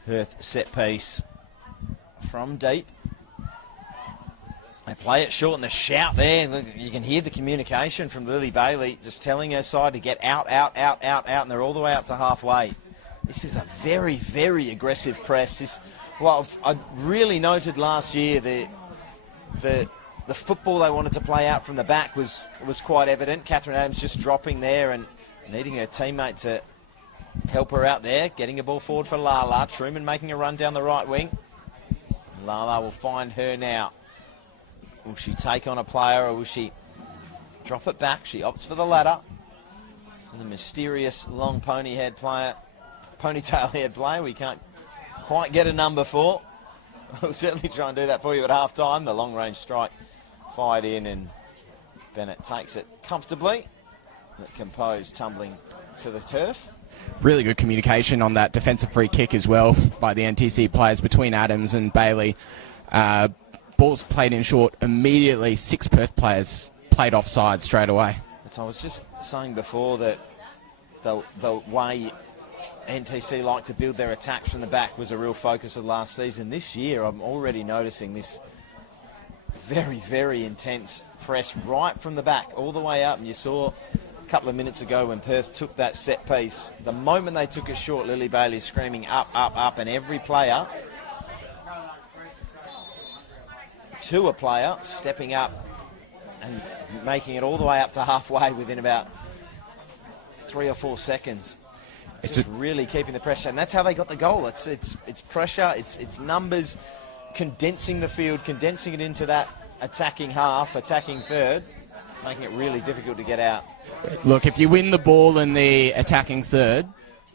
Perth set piece from deep. They play it short and the shout there. You can hear the communication from Lily Bailey just telling her side to get out, and they're all the way up to halfway. This is a very, very aggressive press. I really noted last year the football they wanted to play out from the back was quite evident. Catherine Adams just dropping there and needing her teammate to help her out there, getting a ball forward for Lala. Truman making a run down the right wing. Lala will find her now. Will she take on a player or will she drop it back? She opts for the latter. And the mysterious long ponytail head player we can't quite get a number for. We'll certainly try and do that for you at half time. The long range strike fired in and Bennett takes it comfortably. Composed, tumbling to the turf. Really good communication on that defensive free kick as well by the NTC players between Adams and Bailey. Ball balls played in short, immediately 6 Perth players played offside straight away. So I was just saying before that the way NTC like to build their attacks from the back was a real focus of last season. This year, I'm already noticing this very, very intense press right from the back all the way up. And you saw a couple of minutes ago when Perth took that set piece, the moment they took it short, Lily Bailey screaming up, up, up, and every player to a player stepping up and making it all the way up to halfway within about 3 or 4 seconds. It's just really keeping the pressure, and that's how they got the goal. It's pressure, it's numbers, condensing the field, condensing it into that attacking half, attacking third, making it really difficult to get out. Look, if you win the ball in the attacking third,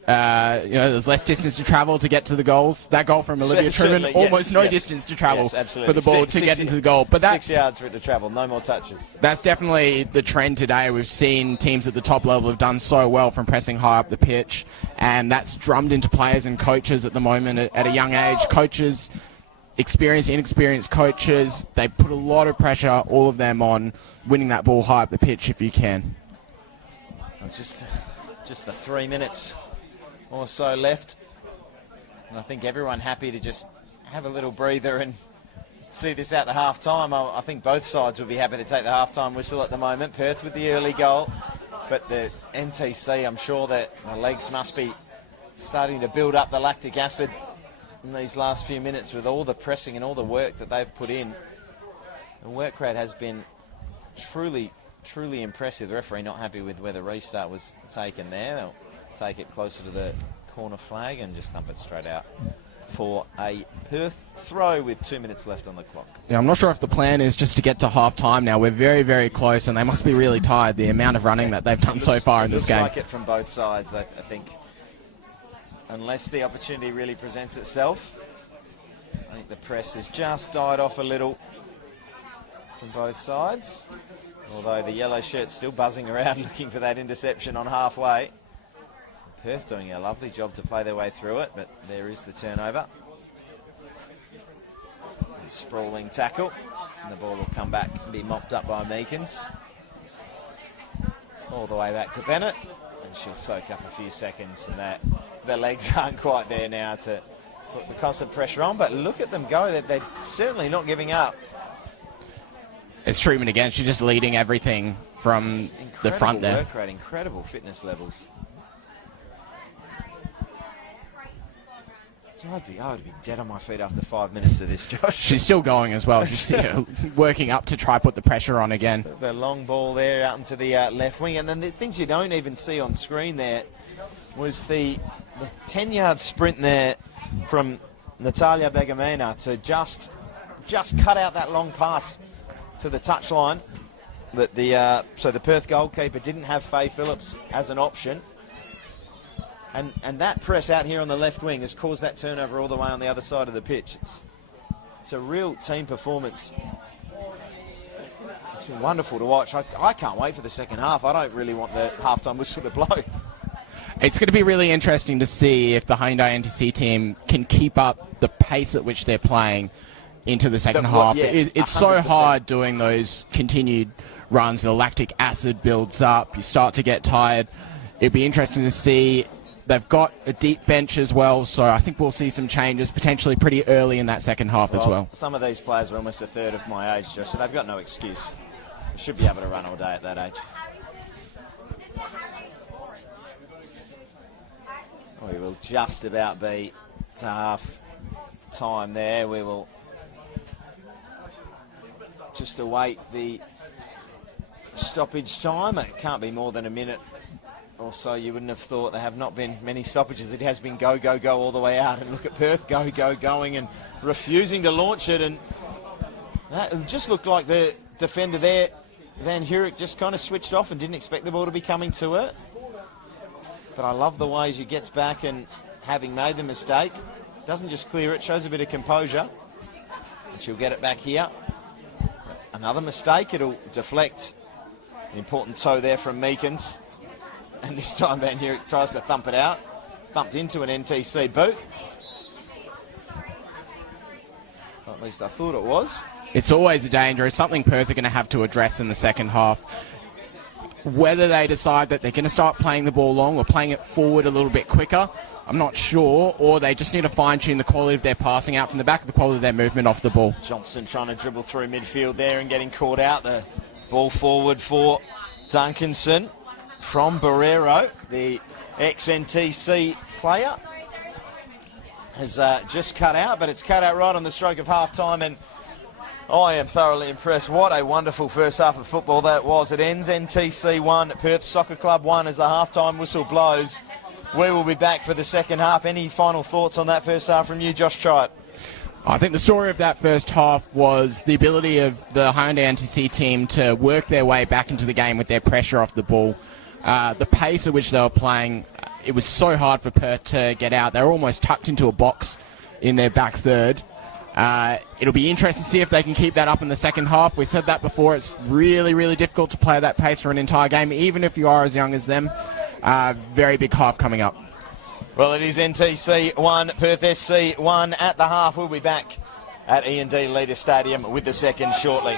there's less distance to travel to get to the goals. That goal from Olivia Truman, almost no distance to travel for the ball to get into the goal. But that's 6 yards for it to travel, no more touches. That's definitely the trend today. We've seen teams at the top level have done so well from pressing high up the pitch, and that's drummed into players and coaches at the moment at a young age. Coaches, experienced, inexperienced coaches, they put a lot of pressure, all of them, on winning that ball high up the pitch if you can. Just the 3 minutes or so left, and I think everyone happy to just have a little breather and see this out to half time. I think both sides would be happy to take the half time whistle at the moment. Perth with the early goal, but the NTC, I'm sure that the legs must be starting to build up the lactic acid in these last few minutes with all the pressing and all the work that they've put in. The work rate has been truly impressive. The referee not happy with where the restart was taken there. They'll take it closer to the corner flag and just thump it straight out for a Perth throw with 2 minutes left on the clock. Yeah, I'm not sure if the plan is just to get to half time now. We're very, very close, and they must be really tired, the amount of running that they've done so far in this game. It looks like it from both sides, I think. Unless the opportunity really presents itself. I think the press has just died off a little from both sides. Although the yellow shirt's still buzzing around looking for that interception on halfway. Perth doing a lovely job to play their way through it, but there is the turnover. A sprawling tackle, and the ball will come back and be mopped up by Meekins. All the way back to Bennett, and she'll soak up a few seconds, and that the legs aren't quite there now to put the constant pressure on, but look at them go. They're certainly not giving up. It's Truman again. She's just leading everything from the front there. Incredible work rate, incredible fitness levels. So I would be dead on my feet after 5 minutes of this, Josh. She's still going as well, just working up to try put the pressure on again. The long ball there out into the left wing, and then the things you don't even see on screen there was the 10-yard sprint there from Natalia Begamena to just cut out that long pass to the touchline. So the Perth goalkeeper didn't have Faye Phillips as an option. And that press out here on the left wing has caused that turnover all the way on the other side of the pitch. It's a real team performance. It's been wonderful to watch. I can't wait for the second half. I don't really want the halftime whistle to blow. It's going to be really interesting to see if the Hyundai NTC team can keep up the pace at which they're playing into the second half. Yeah, it's so hard doing those continued runs. The lactic acid builds up. You start to get tired. It'd be interesting to see. They've got a deep bench as well, so I think we'll see some changes potentially pretty early in that second half as well. Some of these players are almost a third of my age, Josh, so they've got no excuse. They should be able to run all day at that age. We will just about be to half time there. We will just await the stoppage time. It can't be more than a minute or so. You wouldn't have thought. There have not been many stoppages. It has been go, go, go all the way out. And look at Perth go, go, going and refusing to launch it. And that just looked like the defender there, Van Hurek, just kind of switched off and didn't expect the ball to be coming to her. But I love the way she gets back and, having made the mistake, doesn't just clear it, shows a bit of composure. And she'll get it back here. Another mistake, it'll deflect. An important toe there from Meekins. And this time Van Hurek tries to thump it out. Thumped into an NTC boot. Or at least I thought it was. It's always a danger. It's something Perth are going to have to address in the second half. Whether they decide that they're going to start playing the ball long or playing it forward a little bit quicker, I'm not sure, or they just need to fine-tune the quality of their passing out from the back, the quality of their movement off the ball. Johnson trying to dribble through midfield there and getting caught out. The ball forward for Duncanson from Barrero, the ex-NTC player. Has just cut out, but it's cut out right on the stroke of half-time, and I am thoroughly impressed. What a wonderful first half of football that was. It ends NTC 1, Perth Soccer Club 1 as the half-time whistle blows. We will be back for the second half. Any final thoughts on that first half from you, Josh Trott? I think the story of that first half was the ability of the Hyundai NTC team to work their way back into the game with their pressure off the ball. The pace at which they were playing, it was so hard for Perth to get out. They were almost tucked into a box in their back third. It'll be interesting to see if they can keep that up in the second half. We said that before. It's really, really difficult to play that pace for an entire game, even if you are as young as them. Very big half coming up. Well, it is NTC 1, Perth SC 1 at the half. We'll be back at E&D Leader Stadium with the second shortly.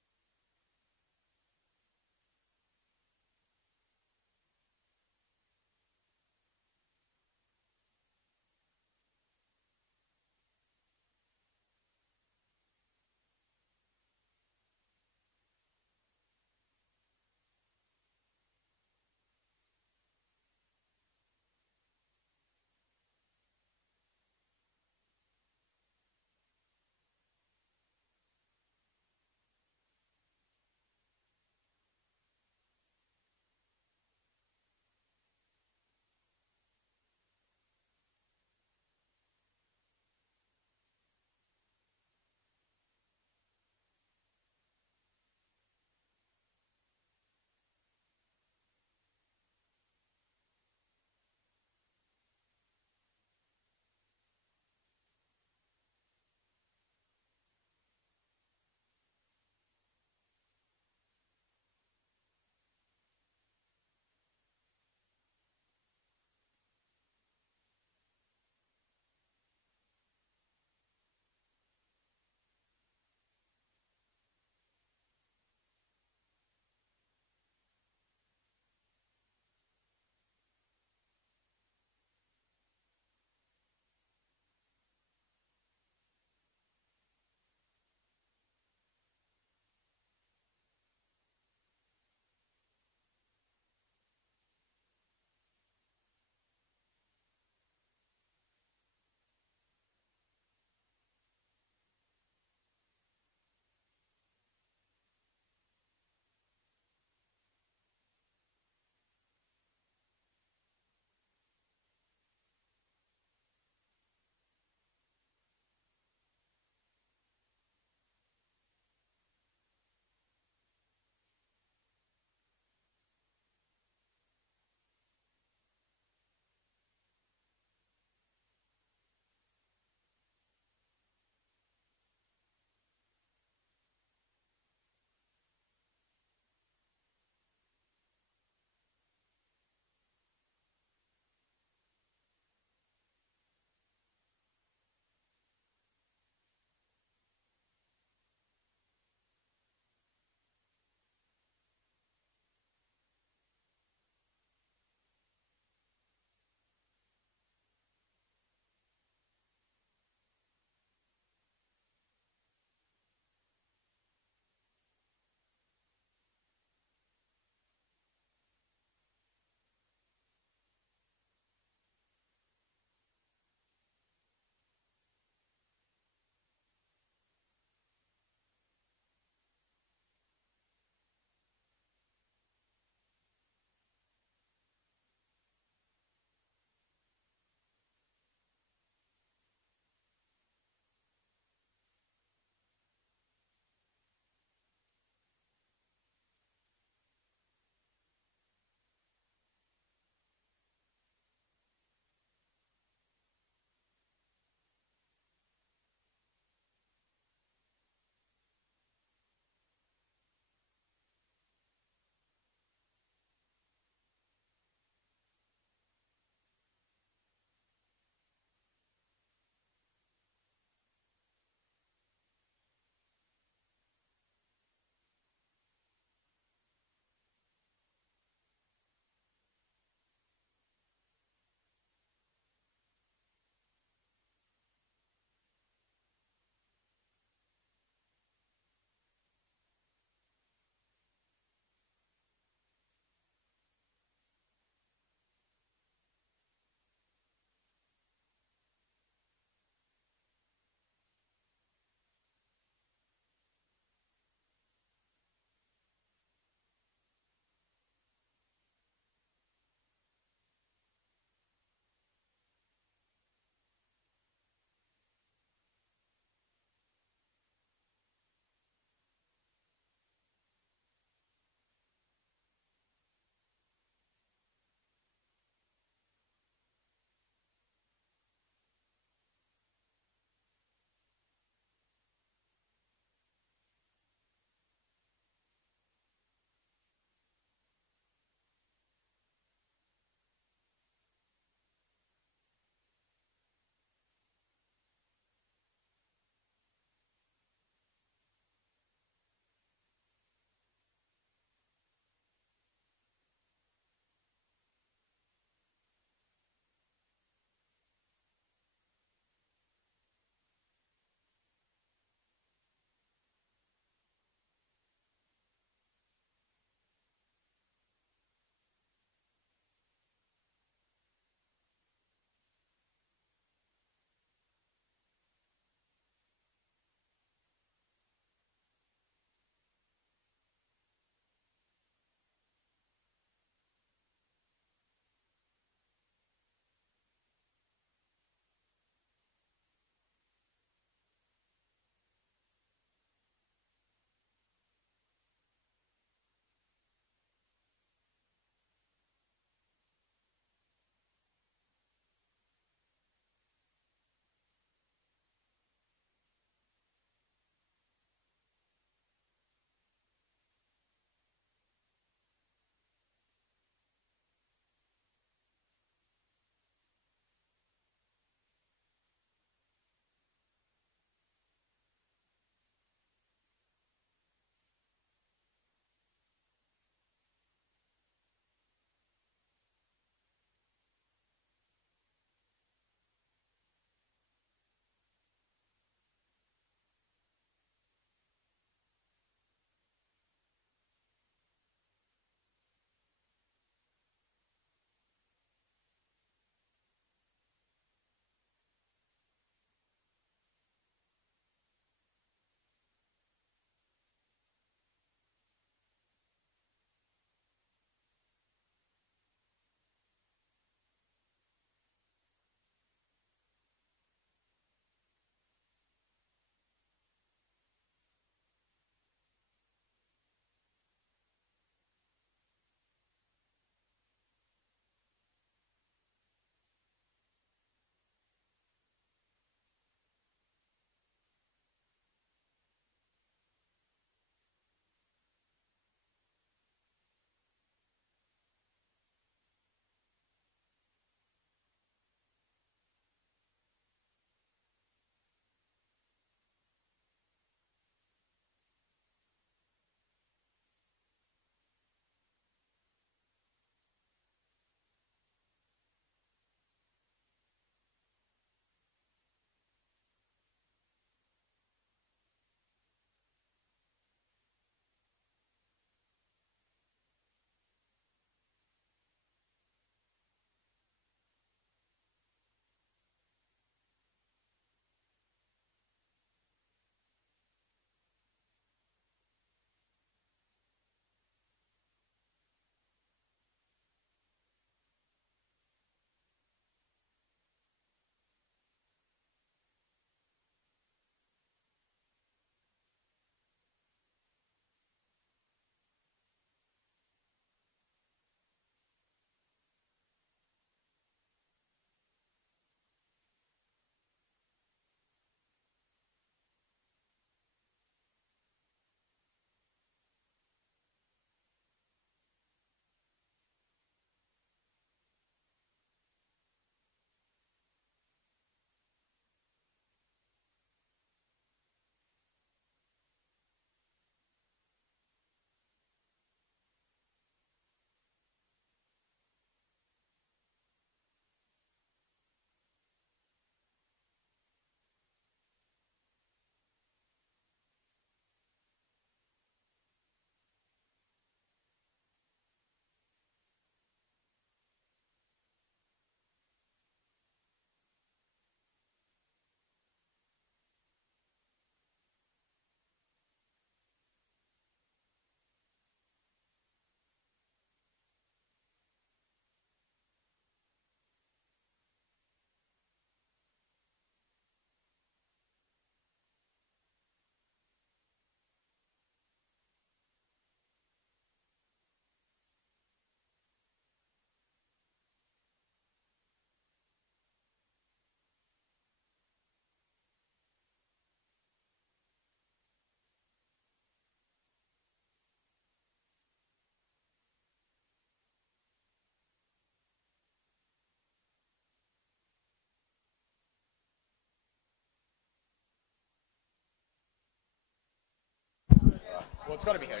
it's got to be her.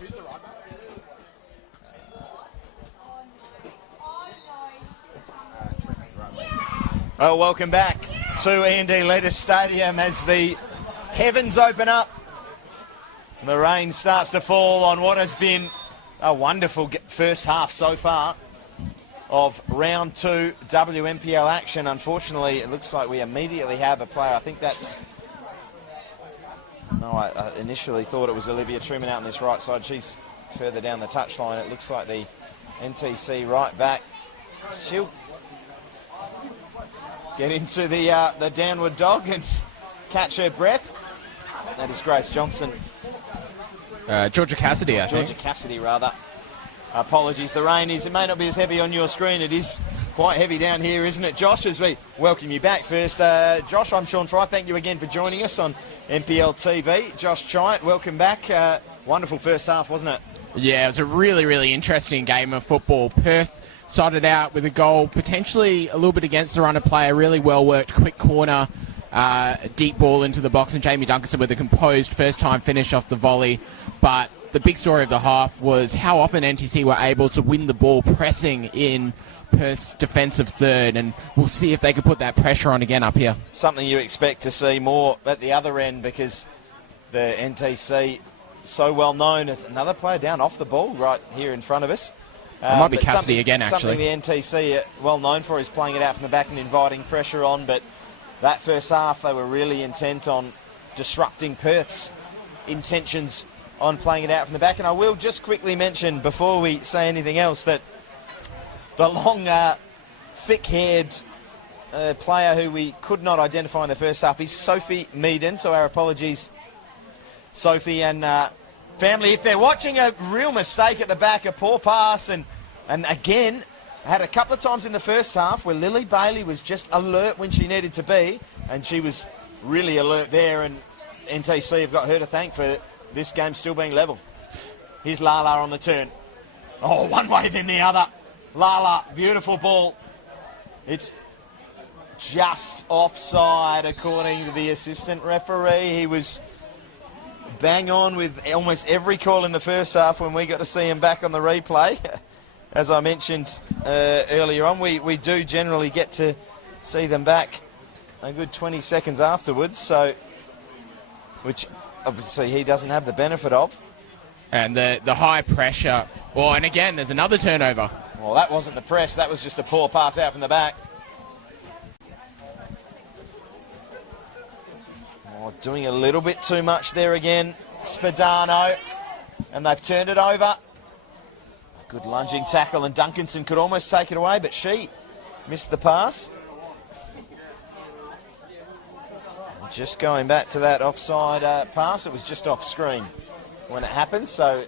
Who's the right back? Well, welcome back to E&D Leaders Stadium as the heavens open up. The rain starts to fall on what has been a wonderful first half so far of round 2 WMPL action. Unfortunately, it looks like we immediately have a player. I think that's... No, I initially thought it was Olivia Truman out on this right side. She's further down the touchline. It looks like the NTC right back. She'll get into the downward dog and catch her breath. That is Grace Johnson. Georgia Cassidy, I think. Georgia Cassidy, rather. Apologies, the rain is, it may not be as heavy on your screen, it is quite heavy down here, isn't it, Josh, as we welcome you back first. Josh, I'm Sean Fry, thank you again for joining us on NPL TV. Josh Chiat, welcome back. Wonderful first half, wasn't it? Yeah, it was a really, really interesting game of football. Perth started out with a goal, potentially a little bit against the run of play, a really well-worked quick corner, deep ball into the box, and Jamie Duncanson with a composed first-time finish off the volley. But the big story of the half was how often NTC were able to win the ball pressing in Perth's defensive third, and we'll see if they can put that pressure on again up here. Something you expect to see more at the other end because the NTC so well known as another player down off the ball right here in front of us. It might be Cassidy again, actually. Something the NTC are well known for is playing it out from the back and inviting pressure on, but that first half they were really intent on disrupting Perth's intentions on playing it out from the back. And I will just quickly mention, before we say anything else, that the long, thick-haired player who we could not identify in the first half is Sophie Meaden, so our apologies, Sophie and family. If they're watching, a real mistake at the back, a poor pass, and again, had a couple of times in the first half where Lily Bailey was just alert when she needed to be, and she was really alert there, and NTC have got her to thank for this game still being level. Here's Lala on the turn. Oh, one way then the other. Lala, beautiful ball. It's just offside according to the assistant referee. He was bang on with almost every call in the first half when we got to see him back on the replay. As I mentioned earlier on, we do generally get to see them back a good 20 seconds afterwards, so which obviously he doesn't have the benefit of. And the high pressure. Oh, and again, there's another turnover. Well, that wasn't the press. That was just a poor pass out from the back. Oh, doing a little bit too much there again, Spadano. And they've turned it over. A good lunging tackle, and Duncanson could almost take it away, but she missed the pass. Just going back to that offside pass, it was just off screen when it happened, so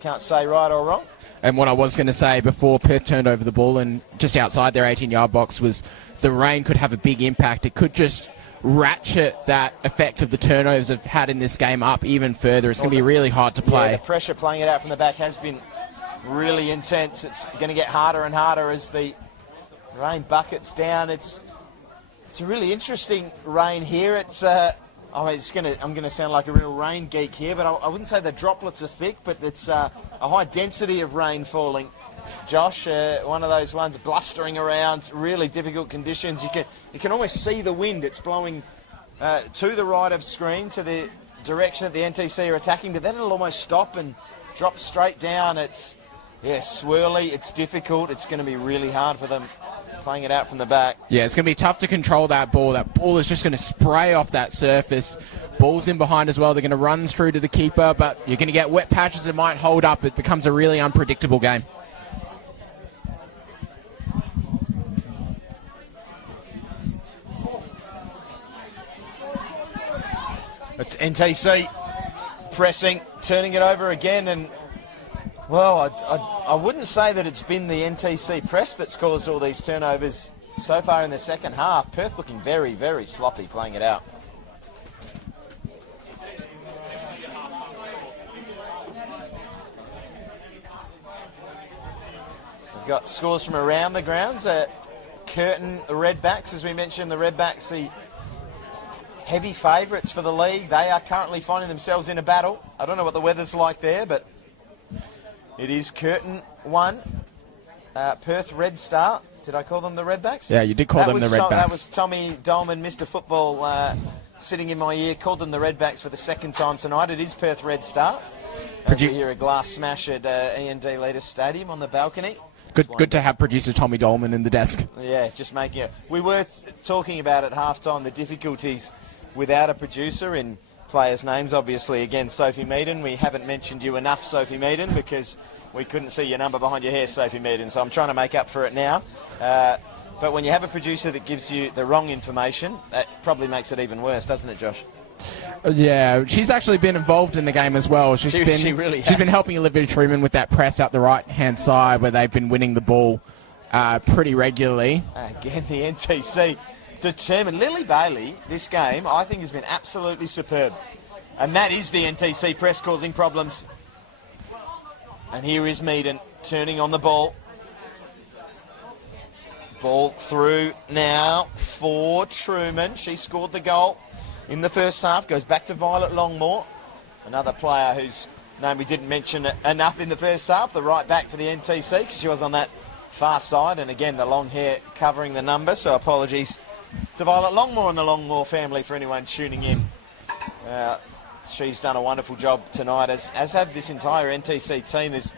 can't say right or wrong. And what I was going to say before Perth turned over the ball and just outside their 18-yard box was the rain could have a big impact. It could just ratchet that effect of the turnovers have had in this game up even further. It's going to be really hard to play. Yeah, the pressure playing it out from the back has been really intense. It's going to get harder and harder as the rain buckets down. It's a really interesting rain here. It's I'm going to sound like a real rain geek here, but I wouldn't say the droplets are thick, but it's a high density of rain falling. Josh, one of those ones blustering around, really difficult conditions. You can almost see the wind. It's blowing to the right of screen, to the direction that the NTC are attacking, but then it'll almost stop and drop straight down. It's swirly, it's difficult. It's going to be really hard for them playing it out from the back. Yeah, it's going to be tough to control that ball. That ball is just going to spray off that surface. Ball's in behind as well. They're going to run through to the keeper, but you're going to get wet patches that might hold up. It becomes a really unpredictable game. But NTC pressing, turning it over again, and well, I wouldn't say that it's been the NTC press that's caused all these turnovers so far in the second half. Perth looking very, very sloppy playing it out. We've got scores from around the grounds. Curtin, the Redbacks, as we mentioned, the Redbacks, the heavy favourites for the league. They are currently finding themselves in a battle. I don't know what the weather's like there, but it is curtain one. Perth Red Star. Did I call them the Redbacks? Yeah, you did call them the Redbacks. That was Tommy Dolman, Mr. Football, sitting in my ear, called them the Redbacks for the second time tonight. It is Perth Red Star. As you hear a glass smash at E&D Leaders Stadium on the balcony. Good to have producer Tommy Dolman in the desk. Yeah, just making it. We were talking about at halftime the difficulties without a producer in players' names. Obviously, again, Sophie Meaden. We haven't mentioned you enough, Sophie Meaden, because we couldn't see your number behind your hair, Sophie Meaden. So I'm trying to make up for it now. But when you have a producer that gives you the wrong information, that probably makes it even worse, doesn't it, Josh? Yeah, she's actually been involved in the game as well. She's been helping Olivia Truman with that press out the right-hand side where they've been winning the ball pretty regularly. Again, the NTC determined. Lily Bailey, this game, I think has been absolutely superb. And that is the NTC press causing problems. And here is Meaden turning on the ball. Ball through now for Truman. She scored the goal in the first half. Goes back to Violet Longmore, another player whose name we didn't mention enough in the first half, the right back for the NTC, because she was on that far side. And again, the long hair covering the number, so apologies to Violet Longmore and the Longmore family for anyone tuning in. She's done a wonderful job tonight, as have this entire NTC team. There's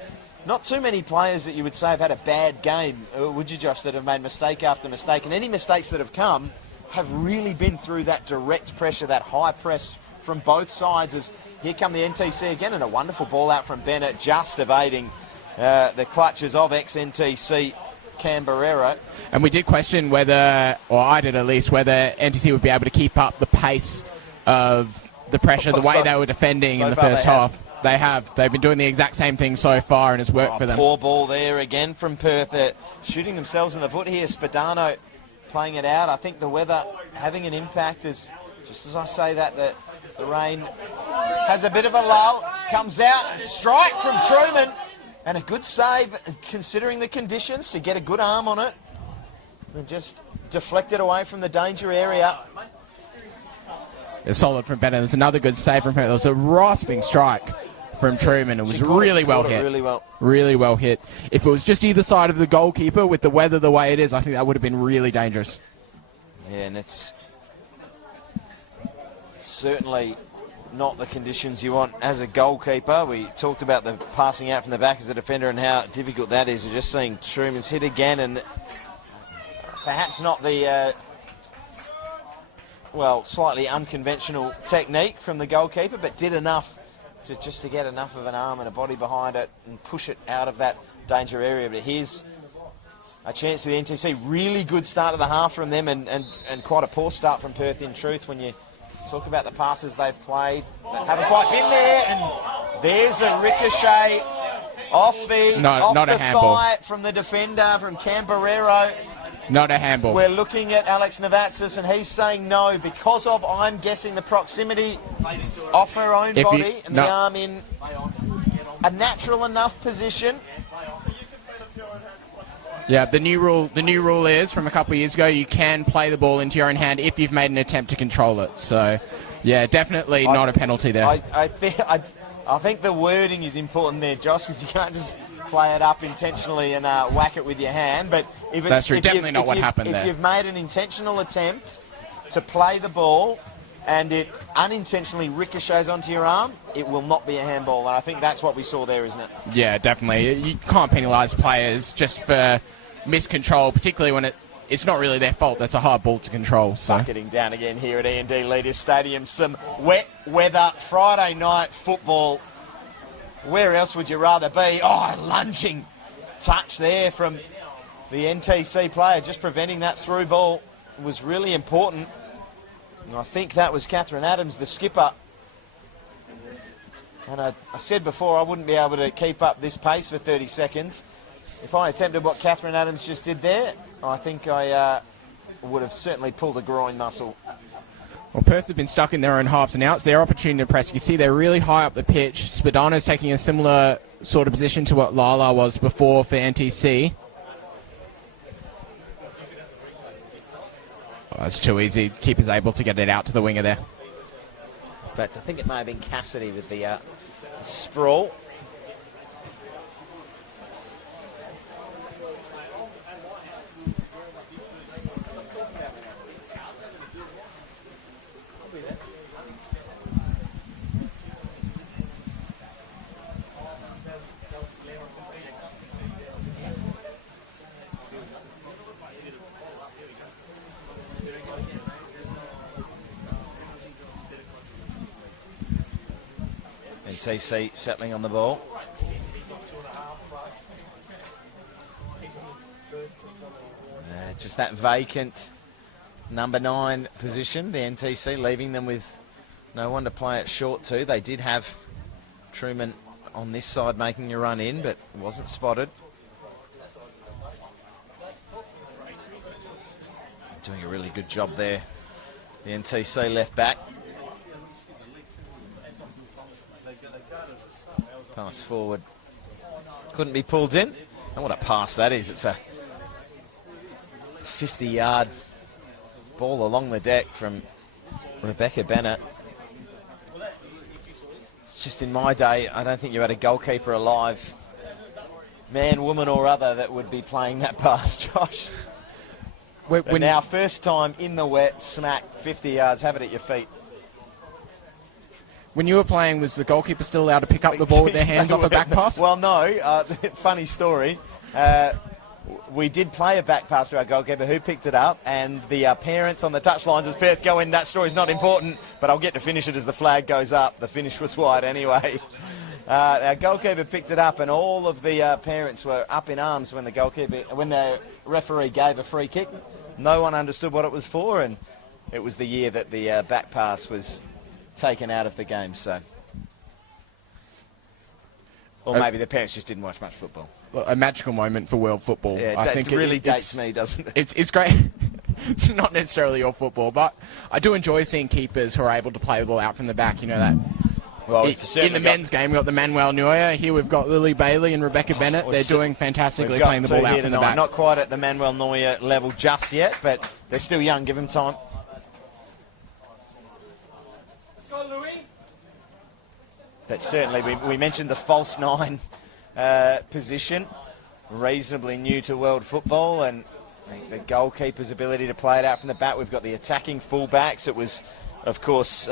not too many players that you would say have had a bad game, would you, Josh, that have made mistake after mistake. And any mistakes that have come have really been through that direct pressure, that high press from both sides. As here come the NTC again, and a wonderful ball out from Bennett, just evading the clutches of ex-NTC Canberra. And we did question whether, or I did at least, whether NTC would be able to keep up the pace of the pressure, the way they were defending in the first half. They have. They've been doing the exact same thing so far, and it's worked for them. Poor ball there again from Perth. Shooting themselves in the foot here. Spadano playing it out. I think the weather having an impact is, just as I say that, the rain has a bit of a lull. Comes out, a strike from Truman, and a good save considering the conditions to get a good arm on it. And just deflect it away from the danger area. It's solid from Bennett. There's another good save from her. There was a rasping strike from Truman. It was really well hit. Really well hit. If it was just either side of the goalkeeper with the weather the way it is, I think that would have been really dangerous. Yeah, and it's certainly not the conditions you want as a goalkeeper. We talked about the passing out from the back as a defender and how difficult that is. We're just seeing Truman's hit again, and perhaps not the slightly unconventional technique from the goalkeeper, but did enough to get enough of an arm and a body behind it and push it out of that danger area. But here's a chance for the NTC. Really good start of the half from them, and quite a poor start from Perth in truth. When you talk about the passes they've played, they haven't quite been there, and there's a ricochet off the thigh from the defender from Canberra. Not a handball. We're looking at Alex Navatsas, and he's saying no because of, I'm guessing, the proximity of her own body and the arm in a natural enough position. Yeah, the new rule is from a couple of years ago, you can play the ball into your own hand if you've made an attempt to control it. So, yeah, definitely not a penalty there. I think the wording is important there, Josh, because you can't just play it up intentionally and whack it with your hand. But if it's definitely not what happened there. If you've made an intentional attempt to play the ball and it unintentionally ricochets onto your arm, it will not be a handball. And I think that's what we saw there, isn't it? Yeah, definitely. You can't penalise players just for miscontrol, particularly when it's not really their fault. That's a hard ball to control. So. Bucketing down again here at E&D Leaders Stadium. Some wet weather, Friday night football. Where else would you rather be? Oh, a lunging touch there from the NTC player. Just preventing that through ball was really important. And I think that was Catherine Adams, the skipper. And I said before I wouldn't be able to keep up this pace for 30 seconds. If I attempted what Catherine Adams just did there, I think I would have certainly pulled a groin muscle. Well, Perth have been stuck in their own halves, and now it's their opportunity to press. You can see they're really high up the pitch. Spadano's taking a similar sort of position to what Lala was before for NTC. Oh, that's too easy. Keeper's able to get it out to the winger there. But I think it may have been Cassidy with the sprawl. NTC settling on the ball. Just that vacant number 9 position, the NTC, leaving them with no one to play it short to. They did have Truman on this side making a run in, but wasn't spotted. Doing a really good job there, the NTC left back. Pass forward. Couldn't be pulled in. And what a pass that is. It's a 50-yard ball along the deck from Rebecca Bennett. It's just in my day, I don't think you had a goalkeeper alive, man, woman or other, that would be playing that pass, Josh. When now, first time in the wet, smack, 50 yards, have it at your feet. When you were playing, was the goalkeeper still allowed to pick up the ball with their hands off a back pass? Well, no. Funny story. We did play a back pass to our goalkeeper who picked it up, and the parents on the touchlines as Perth go in. That story's not important, but I'll get to finish it as the flag goes up. The finish was wide anyway. Our goalkeeper picked it up, and all of the parents were up in arms when the referee gave a free kick. No one understood what it was for, and it was the year that the back pass was taken out of the game. So, or maybe the parents just didn't watch much football. A magical moment for world football. Yeah, I think it really dates me, doesn't it? It's great. Not necessarily your football, but I do enjoy seeing keepers who are able to play the ball out from the back. You know that. Well, in the men's game, we've got the Manuel Neuer. Here we've got Lily Bailey and Rebecca Bennett. They're doing fantastically playing the ball out from the back. Not quite at the Manuel Neuer level just yet, but they're still young. Give them time. But certainly, we mentioned the false 9 position, reasonably new to world football, and the goalkeeper's ability to play it out from the back. We've got the attacking fullbacks. It was, of course,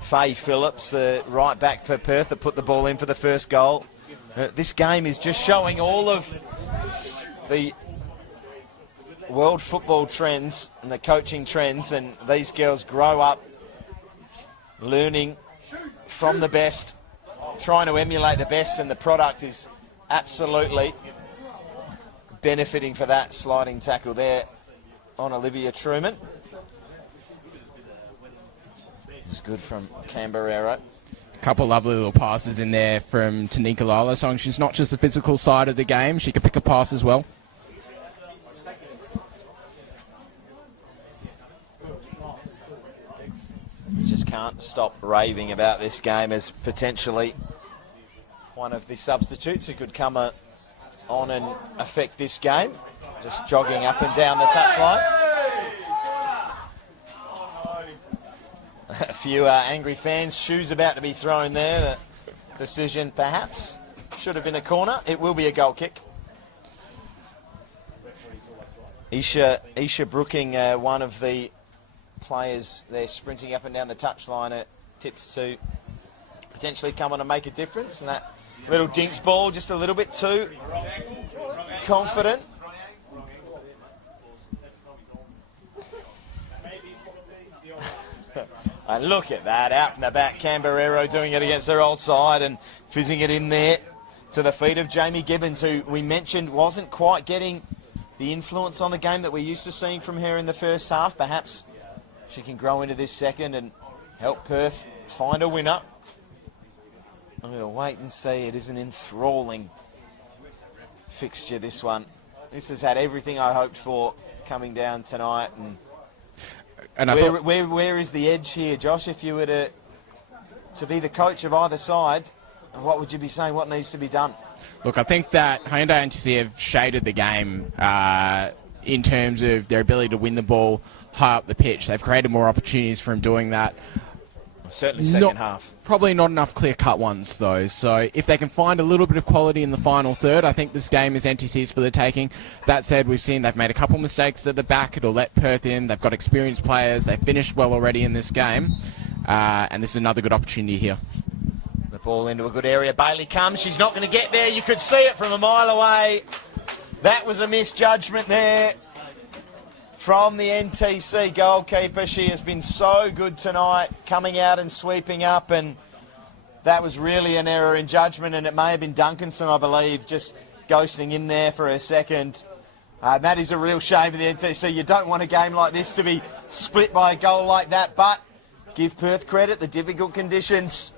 Faye Phillips, the right back for Perth, that put the ball in for the first goal. This game is just showing all of the world football trends and the coaching trends, and these girls grow up learning from the best, trying to emulate the best, and the product is absolutely benefiting for that sliding tackle there on Olivia Truman. It's good from Camberero. A couple lovely little passes in there from Tanika Lala. So she's not just the physical side of the game, she can pick a pass as well. Just can't stop raving about this game as potentially one of the substitutes who could come on and affect this game. Just jogging up and down the touchline. A few angry fans. Shoes about to be thrown there. The decision perhaps should have been a corner. It will be a goal kick. Isha Brooking, one of the players there sprinting up and down the touchline, tips to potentially come on and make a difference. And that little jinx ball, just a little bit too confident. And look at that, out from the back, Camberero doing it against her old side and fizzing it in there to the feet of Jamie Gibbons, who we mentioned wasn't quite getting the influence on the game that we're used to seeing from her in the first half. Perhaps she can grow into this second and help Perth find a winner. I'm going to wait and see. It is an enthralling fixture, this one. This has had everything I hoped for coming down tonight. And where is the edge here, Josh? If you were to be the coach of either side, what would you be saying? What needs to be done? Look, I think that Hyundai NTC have shaded the game in terms of their ability to win the ball high up the pitch. They've created more opportunities for him doing that. Certainly second half. Probably not enough clear-cut ones, though. So if they can find a little bit of quality in the final third, I think this game is NTC's for the taking. That said, we've seen they've made a couple mistakes at the back. It'll let Perth in. They've got experienced players. They've finished well already in this game. And this is another good opportunity here. The ball into a good area. Bailey comes. She's not going to get there. You could see it from a mile away. That was a misjudgment there from the NTC goalkeeper. She has been so good tonight, coming out and sweeping up, and that was really an error in judgment, and it may have been Duncanson, I believe, just ghosting in there for a second. That is a real shame for the NTC. You don't want a game like this to be split by a goal like that, but give Perth credit. The difficult conditions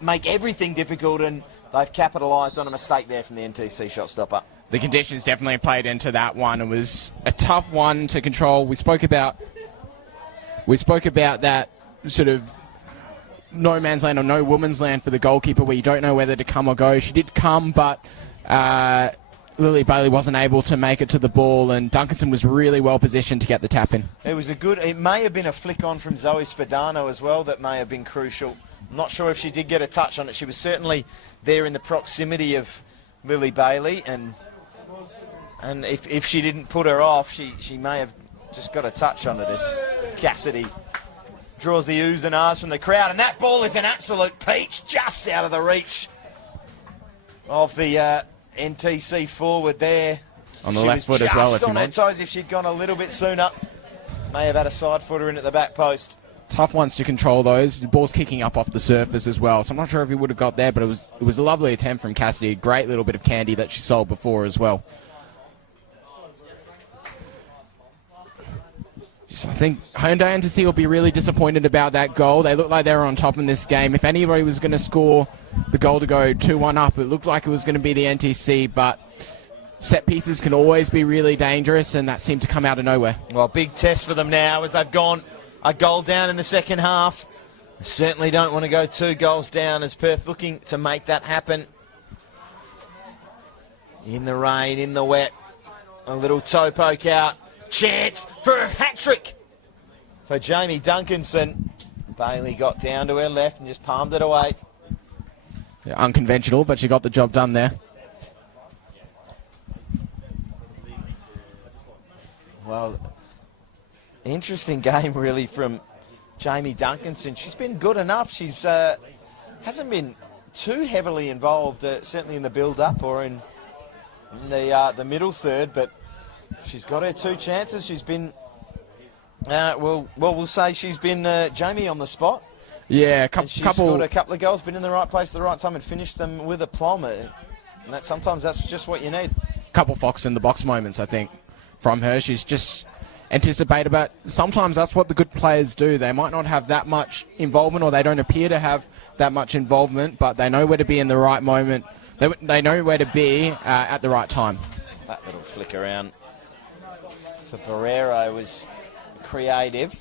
make everything difficult, and they've capitalised on a mistake there from the NTC shot stopper. The conditions definitely played into that one. It was a tough one to control. We spoke about that sort of no man's land or no woman's land for the goalkeeper, where you don't know whether to come or go. She did come, but Lily Bailey wasn't able to make it to the ball, and Duncanson was really well positioned to get the tap in. It may have been a flick on from Zoe Spadano as well that may have been crucial. I'm not sure if she did get a touch on it. She was certainly there in the proximity of Lily Bailey, and if she didn't put her off, she may have just got a touch on it as Cassidy draws the oohs and ahs from the crowd. And that ball is an absolute peach, just out of the reach of the NTC forward there. On the left foot as well, if you mean. Toes. If she'd gone a little bit sooner, may have had a side footer in at the back post. Tough ones to control those. The ball's kicking up off the surface as well, so I'm not sure if he would have got there, but it was a lovely attempt from Cassidy. A great little bit of candy that she sold before as well. So I think Hyundai NTC will be really disappointed about that goal. They looked like they were on top in this game. If anybody was going to score the goal to go 2-1 up, it looked like it was going to be the NTC, but set pieces can always be really dangerous, and that seemed to come out of nowhere. Well, big test for them now as they've gone a goal down in the second half. Certainly don't want to go 2 goals down, as Perth looking to make that happen. In the rain, in the wet, a little toe poke out. Chance for a hat-trick for Jamie Duncanson. Bailey got down to her left and just palmed it away. Yeah, unconventional, but she got the job done there. Well, interesting game really from Jamie Duncanson. She's been good enough. She's hasn't been too heavily involved, certainly in the build-up or in the middle third, but she's got her 2 chances. She's been, we'll say she's been Jamie on the spot. Yeah, she's scored a couple of goals, been in the right place at the right time and finished them with aplomb. And sometimes that's just what you need. Couple fox in the box moments, I think, from her. She's just anticipated, but sometimes that's what the good players do. They might not have that much involvement, or they don't appear to have that much involvement, but they know where to be in the right moment. They know where to be at the right time. That little flick around for Barrero was creative.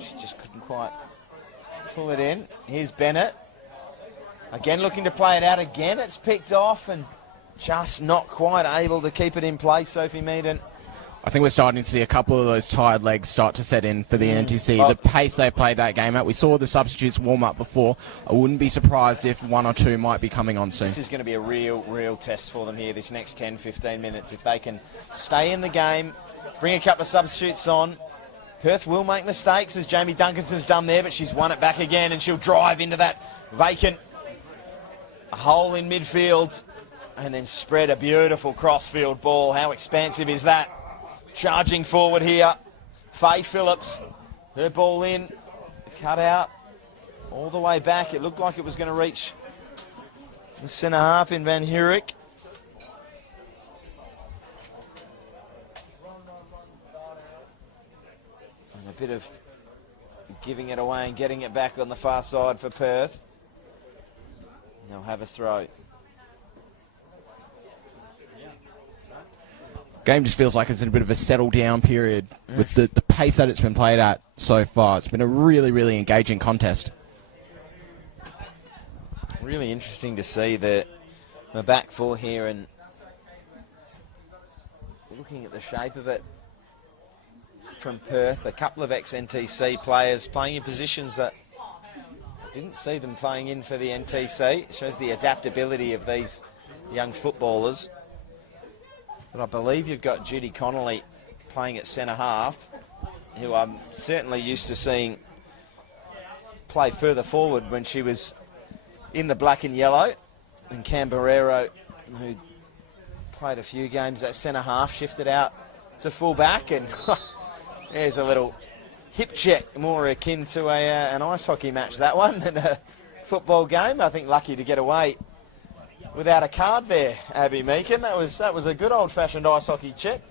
She just couldn't quite pull it in. Here's Bennett. Again looking to play it out again. It's picked off and just not quite able to keep it in place, Sophie Meaden. I think we're starting to see a couple of those tired legs start to set in for the NTC. The pace they played that game at. We saw the substitutes warm up before. I wouldn't be surprised if 1 or 2 might be coming on soon. This is going to be a real test for them here, this next 10, 15 minutes. If they can stay in the game, bring a couple of substitutes on. Perth will make mistakes, as Jamie Duncanson's done there, but she's won it back again, and she'll drive into that vacant hole in midfield and then spread a beautiful crossfield ball. How expansive is that? Charging forward here, Faye Phillips, her ball in, cut out, all the way back. It looked like it was going to reach the centre half in Van Hurek. And a bit of giving it away and getting it back on the far side for Perth. They'll have a throw. Game just feels like it's in a bit of a settle down period with the pace that it's been played at so far. It's been a really engaging contest. Really interesting to see the back four here, and looking at the shape of it, from Perth. A couple of ex-NTC players playing in positions that I didn't see them playing in for the NTC. It shows the adaptability of these young footballers. But I believe you've got Judy Connolly playing at centre half, who I'm certainly used to seeing play further forward when she was in the black and yellow. And Cam Barrero, who played a few games at centre half, shifted out to full back, and there's a little hip check, more akin to an ice hockey match, that one, than a football game. I think lucky to get away without a card there, Abby Meakin. That was a good old-fashioned ice hockey check.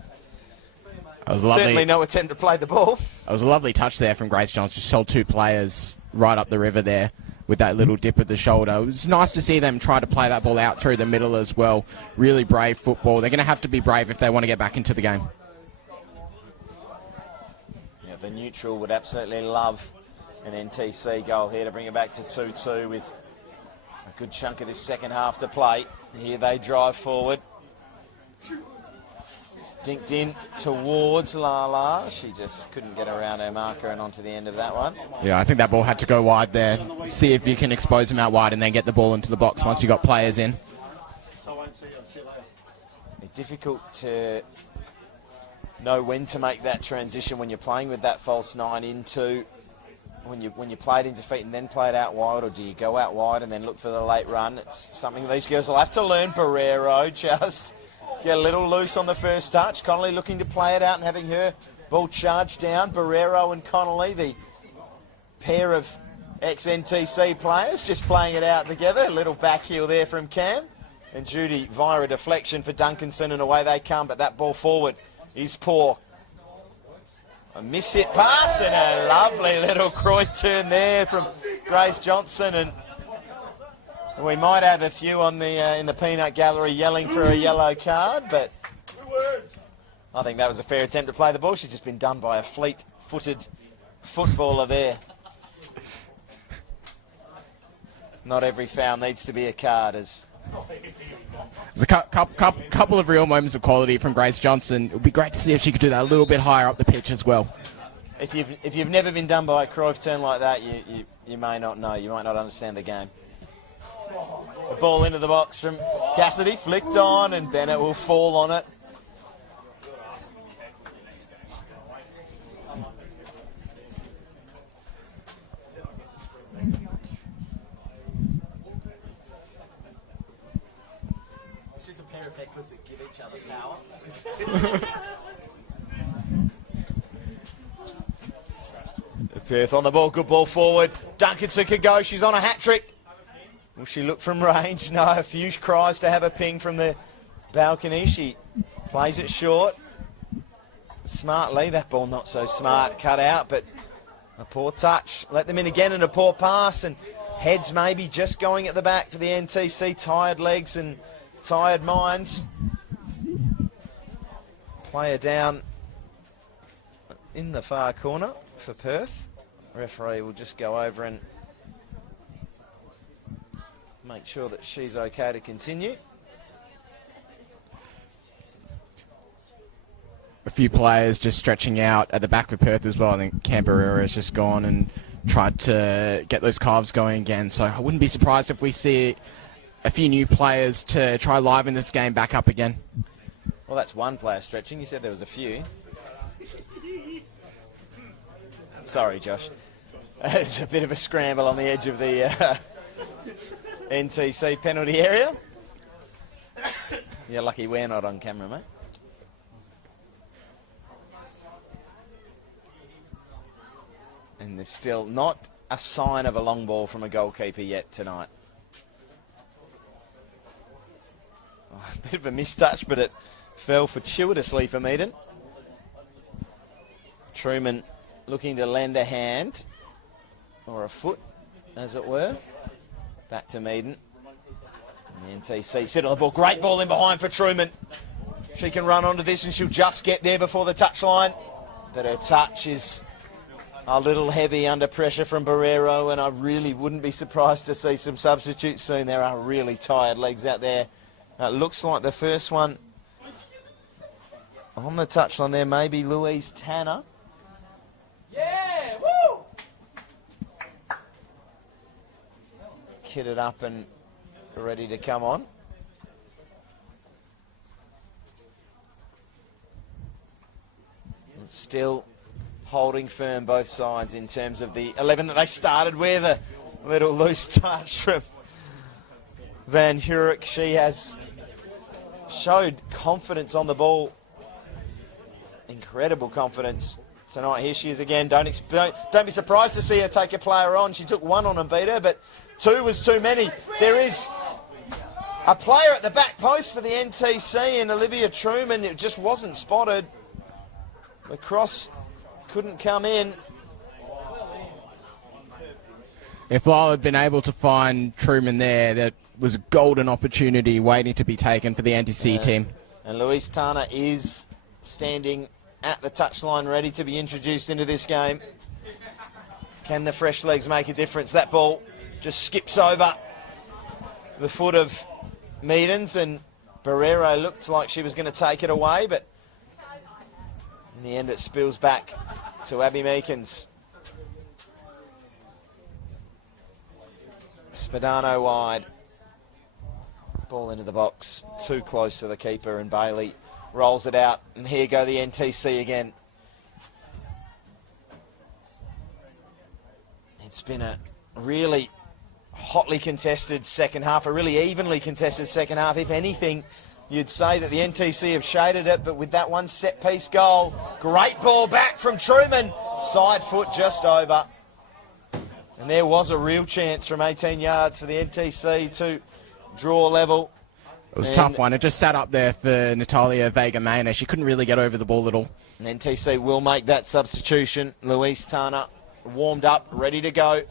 It was lovely. Certainly no attempt to play the ball. It was a lovely touch there from Grace Johnson. She sold two players right up the river there with that little dip of the shoulder. It was nice to see them try to play that ball out through the middle as well. Really brave football. They're going to have to be brave if they want to get back into the game. Yeah, the neutral would absolutely love an NTC goal here to bring it back to 2-2 with a good chunk of this second half to play. Here they drive forward. Dinked in towards Lala. She just couldn't get around her marker and onto the end of that one. Yeah, I think that ball had to go wide there. See if you can expose them out wide and then get the ball into the box once you got players in. It's difficult to know when to make that transition when you're playing with that false nine into when you play it into feet and then play it out wide, or do you go out wide and then look for the late run? It's something these girls will have to learn. Barrero just get a little loose on the first touch. Connolly looking to play it out and having her ball charged down. Barrero and Connolly, the pair of ex-NTC players, just playing it out together. A little back heel there from Cam. And Judy via a deflection for Duncanson, and away they come. But that ball forward is poor. A miss-hit pass and a lovely little Cruyff turn there from Grace Johnson. And we might have a few on the in the peanut gallery yelling for a yellow card, but I think that was a fair attempt to play the ball. She's just been done by a fleet-footed footballer there. Not every foul needs to be a card. There's a couple of real moments of quality from Grace Johnson. It would be great to see if she could do that a little bit higher up the pitch as well. If you've never been done by a Cruyff turn like that, you may not know. You might not understand the game. The ball into the box from Cassidy, flicked on, and Bennett will fall on it. It's just a pair of hecklers that give each other power. Perth on the ball, good ball forward. Duncanson could go, she's on a hat-trick. Will she look from range? No, a few cries to have a ping from the balcony. She plays it short. Smartly, that ball not so smart, cut out, but a poor touch. Let them in again and a poor pass, and heads maybe just going at the back for the NTC. Tired legs and tired minds. Player down in the far corner for Perth. Referee will just go over and make sure that she's okay to continue. A few players just stretching out at the back for Perth as well. I think Canberra has just gone and tried to get those calves going again. So I wouldn't be surprised if we see a few new players to try liven this game back up again. Well, that's one player stretching. You said there was a few. Sorry, Josh. It's a bit of a scramble on the edge of the NTC penalty area. You're lucky we're not on camera, mate. And there's still not a sign of a long ball from a goalkeeper yet tonight. Oh, a bit of a mistouch, but it fell fortuitously for Meaden. Truman looking to lend a hand, or a foot, as it were. Back to Meaden. And the NTC sit on the ball. Great ball in behind for Truman. She can run onto this and she'll just get there before the touchline. But her touch is a little heavy under pressure from Barrero, and I really wouldn't be surprised to see some substitutes soon. There are really tired legs out there. It looks like the first one on the touchline there may be Louise Tanner. kitted up and ready to come on. And still holding firm both sides in terms of the 11 that they started with. A little loose touch from Van Hurek. She has showed confidence on the ball. Incredible confidence tonight. Here she is again. Don't be surprised to see her take a player on. She took one on and beat her, but two was too many. There is a player at the back post for the NTC, and Olivia Truman, it just wasn't spotted. The cross couldn't come in. If Lyle had been able to find Truman there, that was a golden opportunity waiting to be taken for the NTC team. And Louise Tana is standing at the touchline ready to be introduced into this game. Can the fresh legs make a difference? That ball just skips over the foot of Meadens, and Barrero looked like she was going to take it away, but in the end it spills back to Abby Meekins. Spadano wide. Ball into the box, too close to the keeper, and Bailey rolls it out. And here go the NTC again. It's been a really hotly contested second half, a really evenly contested second half. If anything, you'd say that the NTC have shaded it, but with that one set-piece goal, great ball back from Truman. Side foot just over. And there was a real chance from 18 yards for the NTC to draw level. It was a tough one. It just sat up there for Natalia Vega-Mayne. She couldn't really get over the ball at all. And NTC will make that substitution. Louise Tana warmed up, ready to go.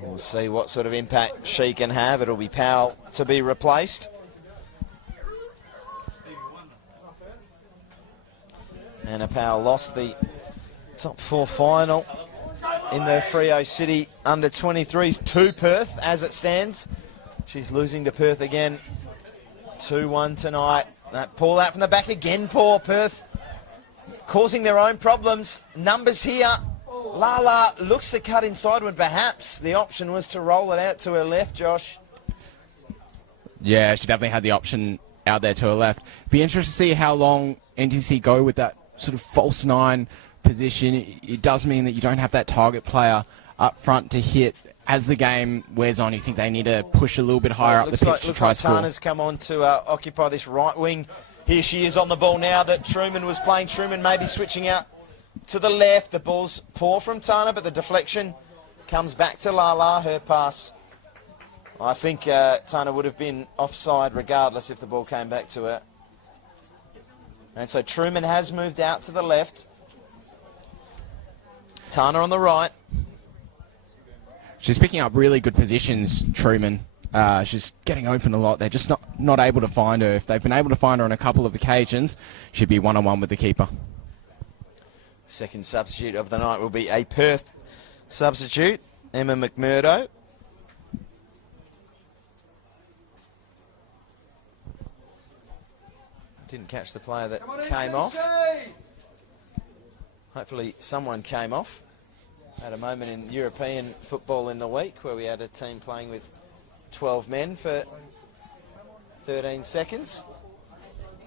We'll see what sort of impact she can have. It'll be Powell to be replaced. Anna Powell lost the top four final in the Freo City under-23s to Perth as it stands. She's losing to Perth again, 2-1 tonight. That ball out from the back again, poor Perth, causing their own problems. Numbers here. Lala looks to cut inside when perhaps the option was to roll it out to her left, Josh. Yeah, she definitely had the option out there to her left. Be interested to see how long NTC go with that sort of false nine position. It does mean that you don't have that target player up front to hit. As the game wears on, you think they need to push a little bit higher up the pitch to try to score. Tana's come on to occupy this right wing. Here she is on the ball now that Truman was playing. Truman maybe switching out to the left. The ball's poor from Tana, but the deflection comes back to Lala. Her pass, I think Tana would have been offside regardless if the ball came back to her. And so Truman has moved out to the left. Tana on the right. She's picking up really good positions, Truman. She's getting open a lot. They're just not able to find her. If they've been able to find her on a couple of occasions, she'd be one-on-one with the keeper. Second substitute of the night will be a Perth substitute, Emma McMurdo. Didn't catch the player that came off. Hopefully someone came off. Had a moment in European football in the week where we had a team playing with 12 men for 13 seconds.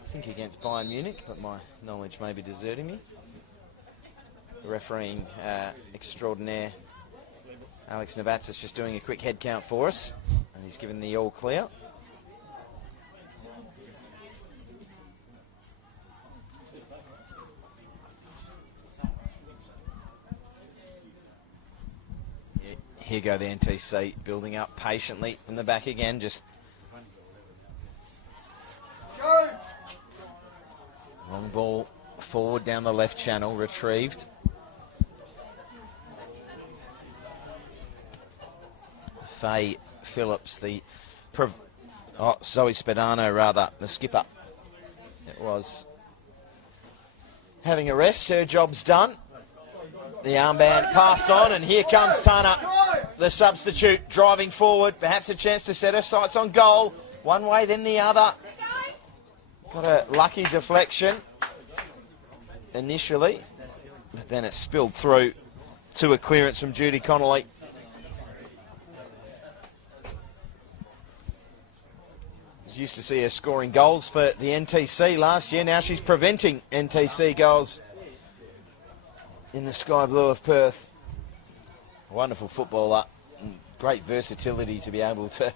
I think against Bayern Munich, but my knowledge may be deserting me. The refereeing extraordinaire Alex Navats is just doing a quick head count for us, and he's given the all clear. Here go the NTC, building up patiently from the back again. Just long ball forward down the left channel, retrieved. Faye Phillips, Zoe Spadano rather, the skipper. It was having a rest, her job's done. The armband passed on, and here comes Tana, the substitute, driving forward. Perhaps a chance to set her sights on goal. One way, then the other. Got a lucky deflection initially, but then it spilled through to a clearance from Judy Connolly. Used to see her scoring goals for the NTC last year. Now she's preventing NTC goals in the sky blue of Perth. Wonderful footballer. Great versatility to be able to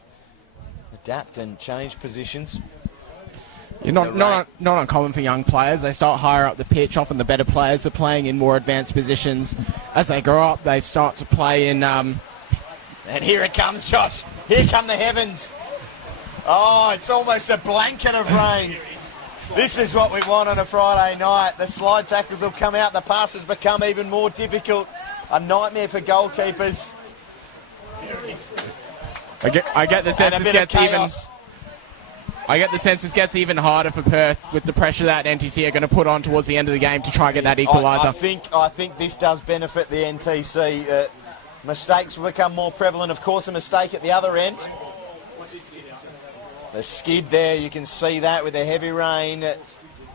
adapt and change positions. Not uncommon for young players. They start higher up the pitch. Often the better players are playing in more advanced positions. As they grow up, they start to play in... And here it comes, Josh. Here come the heavens. Oh, it's almost a blanket of rain. This is what we want on a Friday night. The slide tackles will come out. The passes become even more difficult. A nightmare for goalkeepers. I get the sense this gets even... I get the sense this gets even harder for Perth with the pressure that NTC are going to put on towards the end of the game to try and get that equaliser. I think this does benefit the NTC. Mistakes will become more prevalent. Of course, a mistake at the other end. The skid there, you can see that with the heavy rain.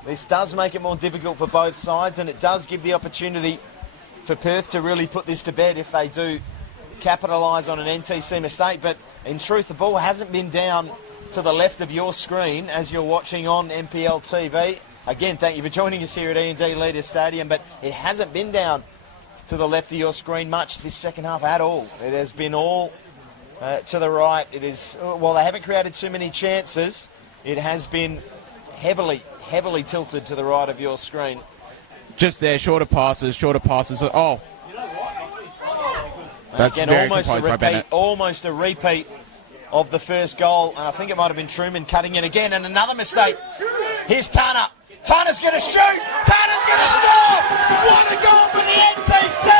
This does make it more difficult for both sides, and it does give the opportunity for Perth to really put this to bed if they do capitalise on an NTC mistake. But in truth, the ball hasn't been down to the left of your screen as you're watching on NPL TV. Again, thank you for joining us here at E&D Leaders Stadium, but it hasn't been down to the left of your screen much this second half at all. It has been all to the right. It is, well, they haven't created too many chances. It has been heavily tilted to the right of your screen. Just there, shorter passes. Oh. That's again, very composed by Bennett. Almost a repeat of the first goal, and I think it might have been Truman cutting it again, and another mistake. Here's Turner. Turner's going to shoot. Turner's going to score. What a goal for the NTC.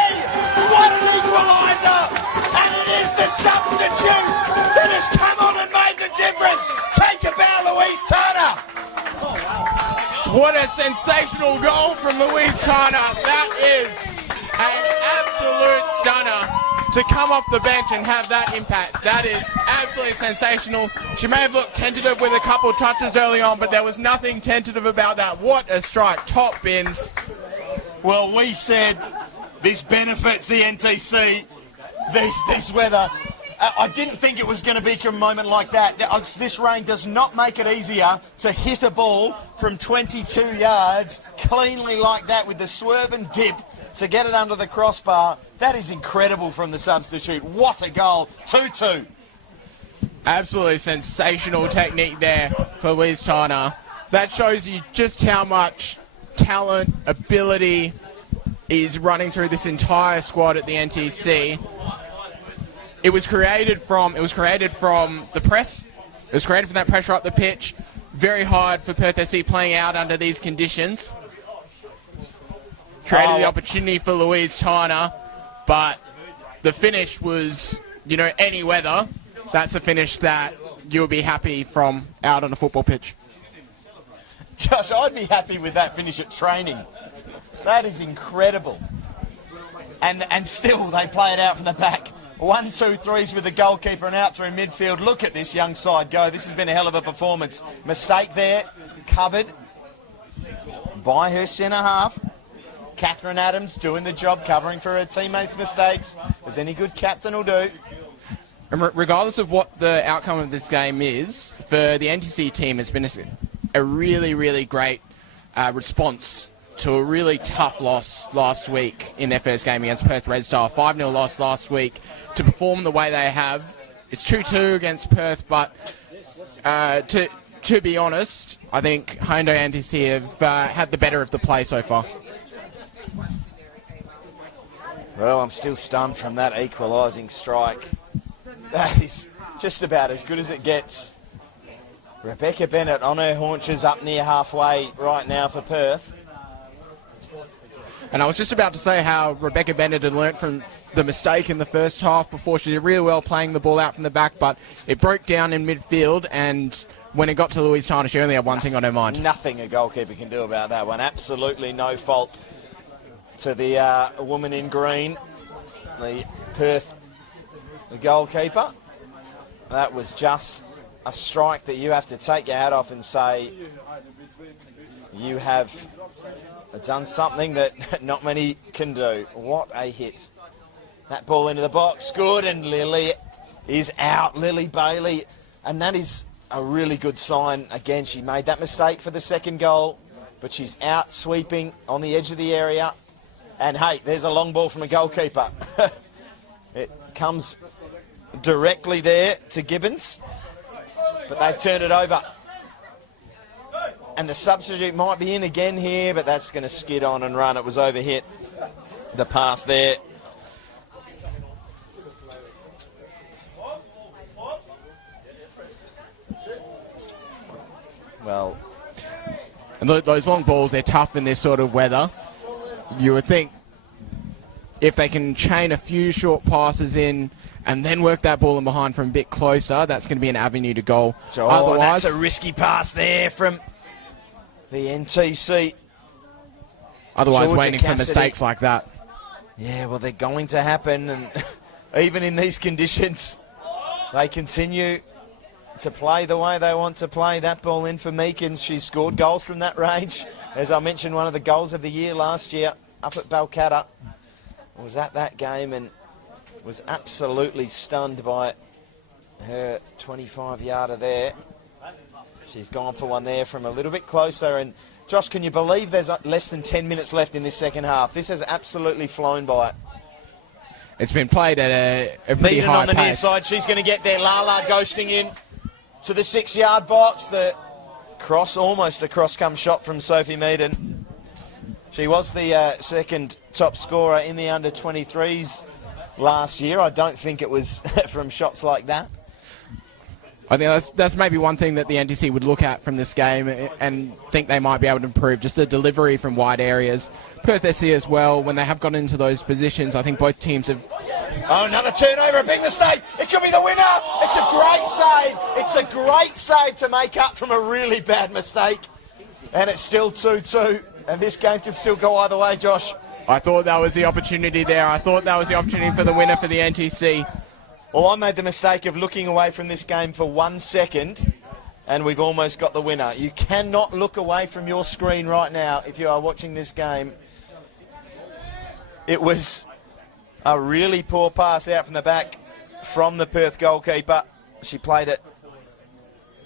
What an equaliser. And it is the substitute that has come on and made the difference. Take a bow, Louise Turner. What a sensational goal from Louise Turner. That is an absolute stunner. To come off the bench and have that impact, that is absolutely sensational. She may have looked tentative with a couple of touches early on, but there was nothing tentative about that. What a strike. Top bins. Well, we said this benefits the NTC, this weather. I didn't think it was going to be a moment like that. This rain does not make it easier to hit a ball from 22 yards cleanly like that with the swerve and dip to get it under the crossbar. That is incredible from the substitute. What a goal. 2-2. Absolutely sensational technique there for Louise Turner. That shows you just how much talent, ability is running through this entire squad at the NTC. It was created from the press. It was created from that pressure up the pitch. Very hard for Perth SC playing out under these conditions. Created the opportunity for Louise Turner, but the finish was, any weather. That's a finish that you'll be happy from out on a football pitch. Josh, I'd be happy with that finish at training. That is incredible. And still they play it out from the back. 1, 2, 3s with the goalkeeper and out through midfield. Look at this young side go. This has been a hell of a performance. Mistake there, covered by her centre half. Catherine Adams doing the job, covering for her teammates' mistakes, as any good captain will do. And regardless of what the outcome of this game is, for the NTC team, it's been a really, really great response to a really tough loss last week in their first game against Perth Red Star. 5-0 loss last week. To perform the way they have, it's 2-2 against Perth, but to be honest, I think Hyundai NTC have had the better of the play so far. Well, I'm still stunned from that equalising strike. That is just about as good as it gets. Rebecca Bennett on her haunches up near halfway right now for Perth. And I was just about to say how Rebecca Bennett had learnt from the mistake in the first half before. She did really well playing the ball out from the back, but it broke down in midfield, and when it got to Louise Turner, she only had one thing on her mind. Nothing a goalkeeper can do about that one. Absolutely no fault to the woman in green, the Perth, the goalkeeper. That was just a strike that you have to take your hat off and say, You have done something that not many can do. What a hit. That ball into the box, good, and Lily is out, Lily Bailey, and that is a really good sign. Again, she made that mistake for the second goal, but she's out sweeping on the edge of the area. And hey, there's a long ball from a goalkeeper. It comes directly there to Gibbons, but they've turned it over. And the substitute might be in again here, but that's going to skid on and run. It was overhit, the pass there. Well, and those long balls, they're tough in this sort of weather. You would think if they can chain a few short passes in and then work that ball in behind from a bit closer, that's going to be an avenue to goal. Otherwise, that's a risky pass there from the NTC. Otherwise, Georgia waiting Cassidy. for mistakes like that. Yeah, well, they're going to happen. And even in these conditions, they continue to play the way they want to play. That ball in for Meekins. She's scored goals from that range. As I mentioned, one of the goals of the year last year up at Balcatta was at that game and was absolutely stunned by her 25-yarder there. She's gone for one there from a little bit closer. And Josh, can you believe there's less than 10 minutes left in this second half? This has absolutely flown by. It's been played at a pretty Beaten high on the near pace. side. She's going to get there. Lala ghosting in to the 6-yard box. The cross, almost a cross-come shot from Sophie Meaden. She was the second top scorer in the under-23s last year. I don't think it was from shots like that. I think that's maybe one thing that the NTC would look at from this game and think they might be able to improve, just a delivery from wide areas. Perth SC as well, when they have gotten into those positions, I think both teams have... Oh, another turnover, a big mistake. It could be the winner. It's a great save. It's a great save to make up from a really bad mistake. And it's still 2-2. And this game can still go either way, Josh. I thought that was the opportunity there. I thought that was the opportunity for the winner for the NTC. Well, I made the mistake of looking away from this game for 1 second, and we've almost got the winner. You cannot look away from your screen right now if you are watching this game. It was a really poor pass out from the back from the Perth goalkeeper. She played it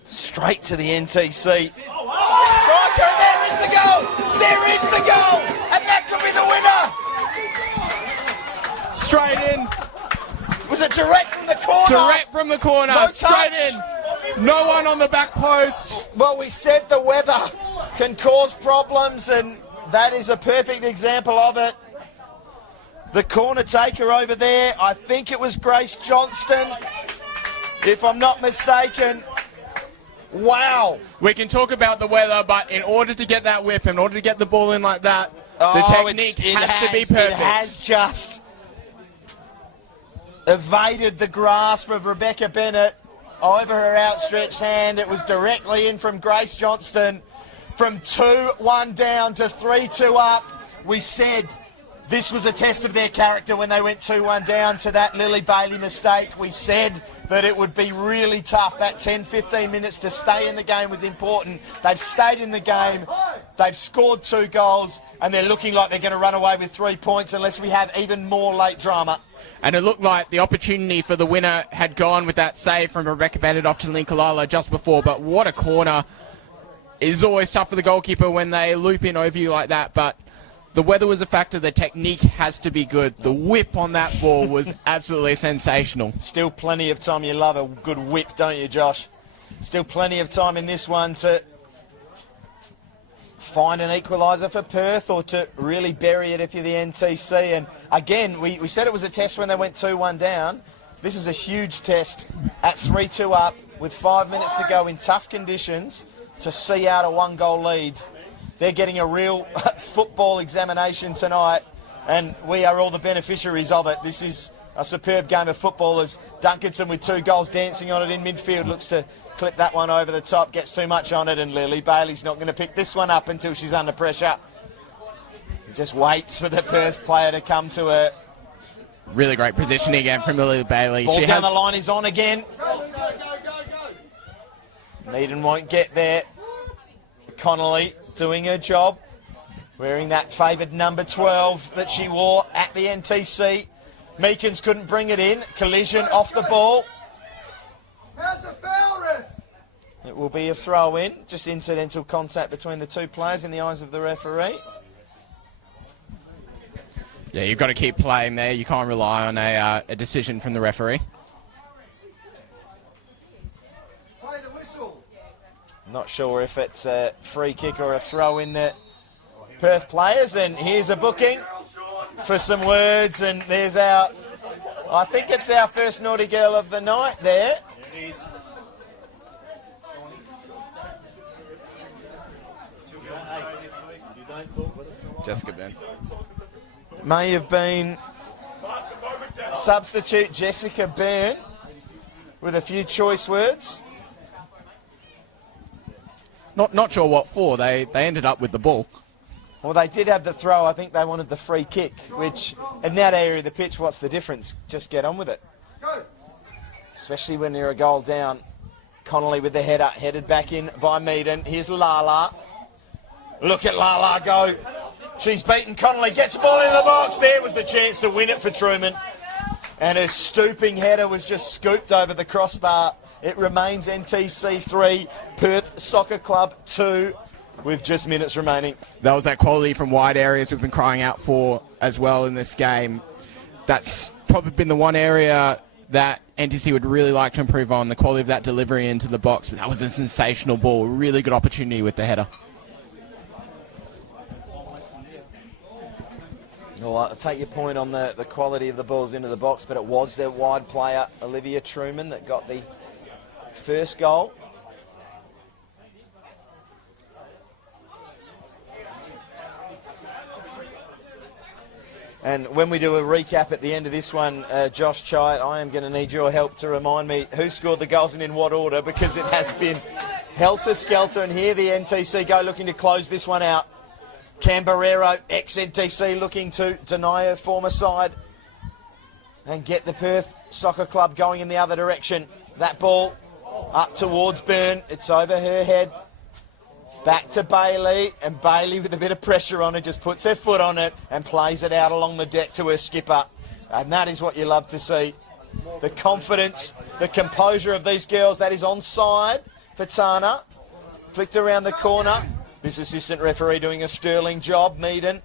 straight to the NTC. Striker, there is the goal! There is the goal! And that could be the winner! Straight in. Was it direct from the corner? Direct from the corner. No Straight touch. in. No one on the back post. Well, we said the weather can cause problems, and that is a perfect example of it. The corner taker over there, I think it was Grace Johnston, if I'm not mistaken. Wow. We can talk about the weather, but in order to get that whip, in order to get the ball in like that, the technique has to be perfect. It has just evaded the grasp of Rebecca Bennett over her outstretched hand. It was directly in from Grace Johnston. From 2-1 down to 3-2 up. We said this was a test of their character when they went 2-1 down to that Lily Bailey mistake. We said that it would be really tough. That 10-15 minutes to stay in the game was important. They've stayed in the game. They've scored 2 goals, and they're looking like they're going to run away with 3 points unless we have even more late drama. And it looked like the opportunity for the winner had gone with that save from Rebecca Bennett off to Linkalala just before. But what a corner. It is always tough for the goalkeeper when they loop in over you like that. But the weather was a factor. The technique has to be good. The whip on that ball was absolutely sensational. Still plenty of time. You love a good whip, don't you, Josh? Still plenty of time in this one to find an equaliser for Perth or to really bury it if you're the NTC. And again, we said it was a test when they went 2-1 down. This is a huge test at 3-2 up with 5 minutes to go in tough conditions to see out a 1-goal lead. They're getting a real football examination tonight, and we are all the beneficiaries of it. This is a superb game of football as Duncanson with 2 goals dancing on it in midfield looks to clip that one over the top, gets too much on it, and Lily Bailey's not going to pick this one up until she's under pressure. He just waits for the Perth player to come to her. Really great positioning again from Lily Bailey. Ball down the line is on again. Needham won't get there. Connolly doing her job, wearing that favoured number 12 that she wore at the NTC. Meekins couldn't bring it in. Collision off the ball. How's the foul, ref? It will be a throw-in. Just incidental contact between the two players in the eyes of the referee. Yeah, you've got to keep playing there. You can't rely on a decision from the referee. Play the whistle. Not sure if it's a free kick or a throw in the Perth players. And here's a booking for some words. And there's our, I think it's our first naughty girl of the night there. Jessica Ben. May have been substitute Jessica Byrne with a few choice words. Not sure what for. They ended up with the ball. Well, they did have the throw. I think they wanted the free kick, which in that area of the pitch, what's the difference? Just get on with it. Go. Especially when you're a goal down. Connolly with the header, headed back in by Meaden. Here's Lala. Look at Lala go. She's beaten Connolly, gets the ball into the box. There was the chance to win it for Truman. And her stooping header was just scooped over the crossbar. It remains NTC 3, Perth Soccer Club 2, with just minutes remaining. That was that quality from wide areas we've been crying out for as well in this game. That's probably been the one area that NTC would really like to improve on, the quality of that delivery into the box. But that was a sensational ball, really good opportunity with the header. Well, I'll take your point on the quality of the balls into the box, but it was their wide player, Olivia Truman, that got the first goal. And when we do a recap at the end of this one, Josh Chyatt, I am going to need your help to remind me who scored the goals and in what order, because it has been helter-skelter. And here the NTC go looking to close this one out. Camberero, ex-NTC, looking to deny her former side and get the Perth Soccer Club going in the other direction. That ball up towards Byrne. It's over her head. Back to Bailey, and Bailey with a bit of pressure on her just puts her foot on it and plays it out along the deck to her skipper. And that is what you love to see. The confidence, the composure of these girls. That is onside for Tana. Flicked around the corner. This assistant referee doing a sterling job. Meaden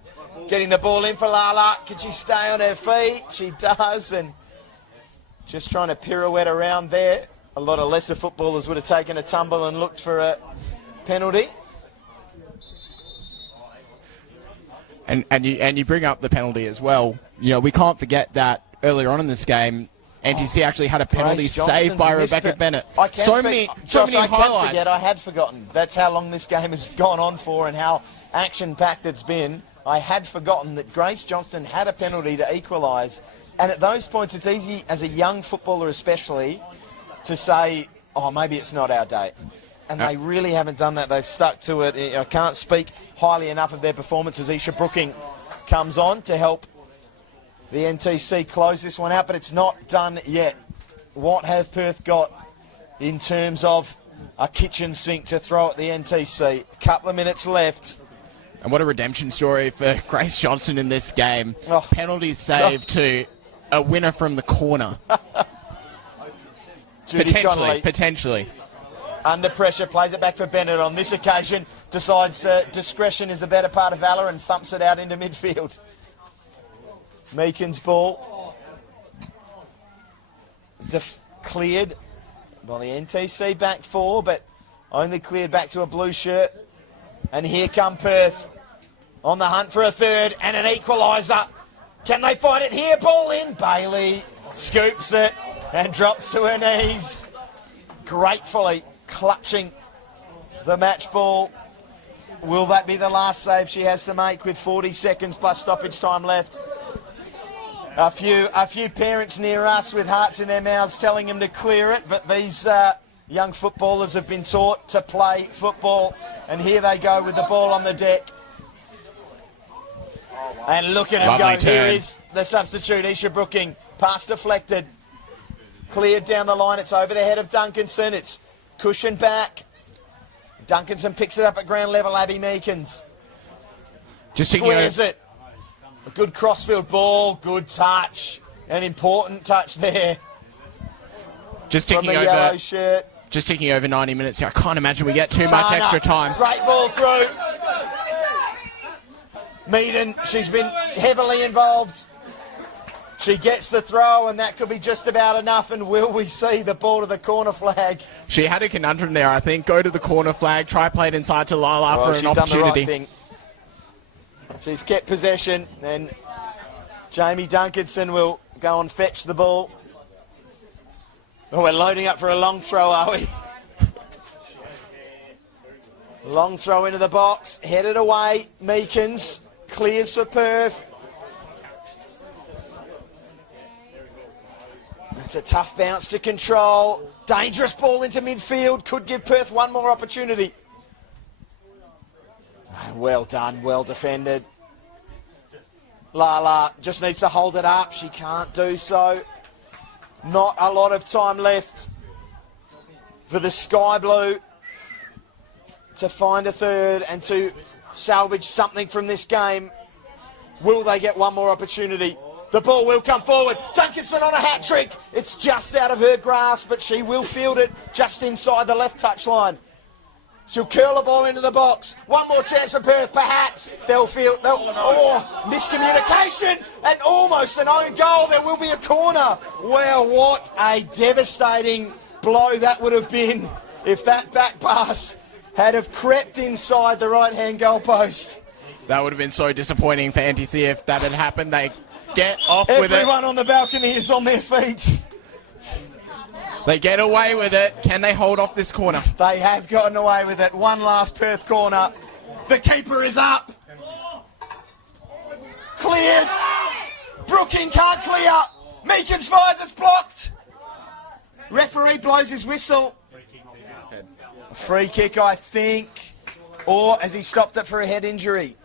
getting the ball in for Lala. Can she stay on her feet? She does, and just trying to pirouette around there. A lot of lesser footballers would have taken a tumble and looked for a penalty. And you bring up the penalty as well. You know, we can't forget that earlier on in this game, NTC actually had a penalty saved by Rebecca Bennett. So many highlights. I had forgotten. That's how long this game has gone on for and how action-packed it's been. I had forgotten that Grace Johnston had a penalty to equalise. And at those points, it's easy, as a young footballer especially, to say, oh, maybe it's not our day. And they really haven't done that. They've stuck to it. I can't speak highly enough of their performance as Isha Brooking comes on to help the NTC close this one out, but it's not done yet. What have Perth got in terms of a kitchen sink to throw at the NTC? Couple of minutes left. And what a redemption story for Grace Johnson in this game. Oh. Penalty saved to a winner from the corner. Potentially. Under pressure, plays it back for Bennett on this occasion. Decides discretion is the better part of valour and thumps it out into midfield. Meekins' ball. Cleared by the NTC back four, but only cleared back to a blue shirt. And here come Perth on the hunt for a third and an equaliser. Can they find it here? Ball in. Bailey scoops it and drops to her knees. Gratefully clutching the match ball. Will that be the last save she has to make with 40 seconds plus stoppage time left? A few parents near us with hearts in their mouths telling them to clear it, but these young footballers have been taught to play football, and here they go with the ball on the deck. And look at him go. Here is the substitute, Isha Brooking. Pass deflected. Cleared down the line. It's over the head of Duncanson. It's cushioned back. Duncanson picks it up at ground level. Abby Meekins Just thinking squares it. A good crossfield ball, good touch. An important touch there just from ticking the over. yellow shirt. Just ticking over 90 minutes here. I can't imagine we get too much extra time. Great ball through. Meaden, she's been heavily involved. She gets the throw, and that could be just about enough. And will we see the ball to the corner flag? She had a conundrum there, I think. Go to the corner flag, try play it inside to Lala for an she's done the opportunity. right thing. She's kept possession, and Jamie Duncanson will go and fetch the ball. Oh, we're loading up for a long throw, are we? Long throw into the box, headed away. Meekins clears for Perth. It's a tough bounce to control. Dangerous ball into midfield. Could give Perth one more opportunity. Well done, well defended. Lala just needs to hold it up. She can't do so. Not a lot of time left for the Sky Blue to find a third and to salvage something from this game. Will they get one more opportunity? The ball will come forward. Duncanson on a hat-trick. It's just out of her grasp, but she will field it just inside the left touchline. She'll curl the ball into the box. One more chance for Perth, perhaps. Miscommunication and almost an own goal. There will be a corner. Well, what a devastating blow that would have been if that back pass had have crept inside the right-hand goalpost. That would have been so disappointing for NTC if that had happened. They get off with it. Everyone on the balcony is on their feet. They get away with it. Can they hold off this corner? They have gotten away with it. One last Perth corner. The keeper is up. Cleared. Brooking can't clear. Meekins fires, it's blocked. Referee blows his whistle. A free kick, I think. Or has he stopped it for a head injury?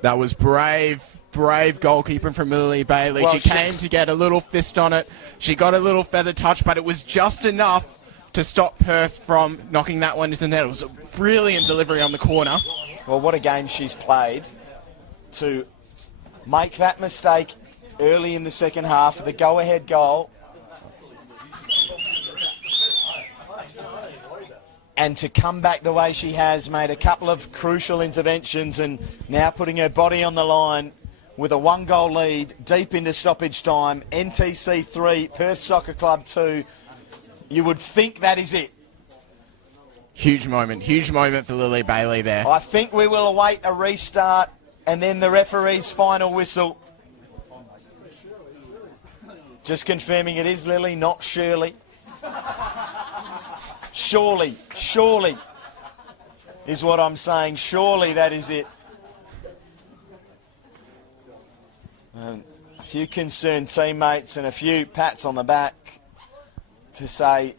That was brave goalkeeping from Lily Bailey. Well, she came to get a little fist on it. She got a little feather touch, but it was just enough to stop Perth from knocking that one into the net. It was a brilliant delivery on the corner. Well, what a game she's played to make that mistake early in the second half of the go-ahead goal. And to come back the way she has, made a couple of crucial interventions and now putting her body on the line with a one-goal lead deep into stoppage time. NTC 3, Perth Soccer Club 2. You would think that is it. Huge moment for Lily Bailey there. I think we will await a restart and then the referee's final whistle. Just confirming it is Lily, not Shirley. Surely is what I'm saying. Surely that is it. A few concerned teammates and a few pats on the back to say,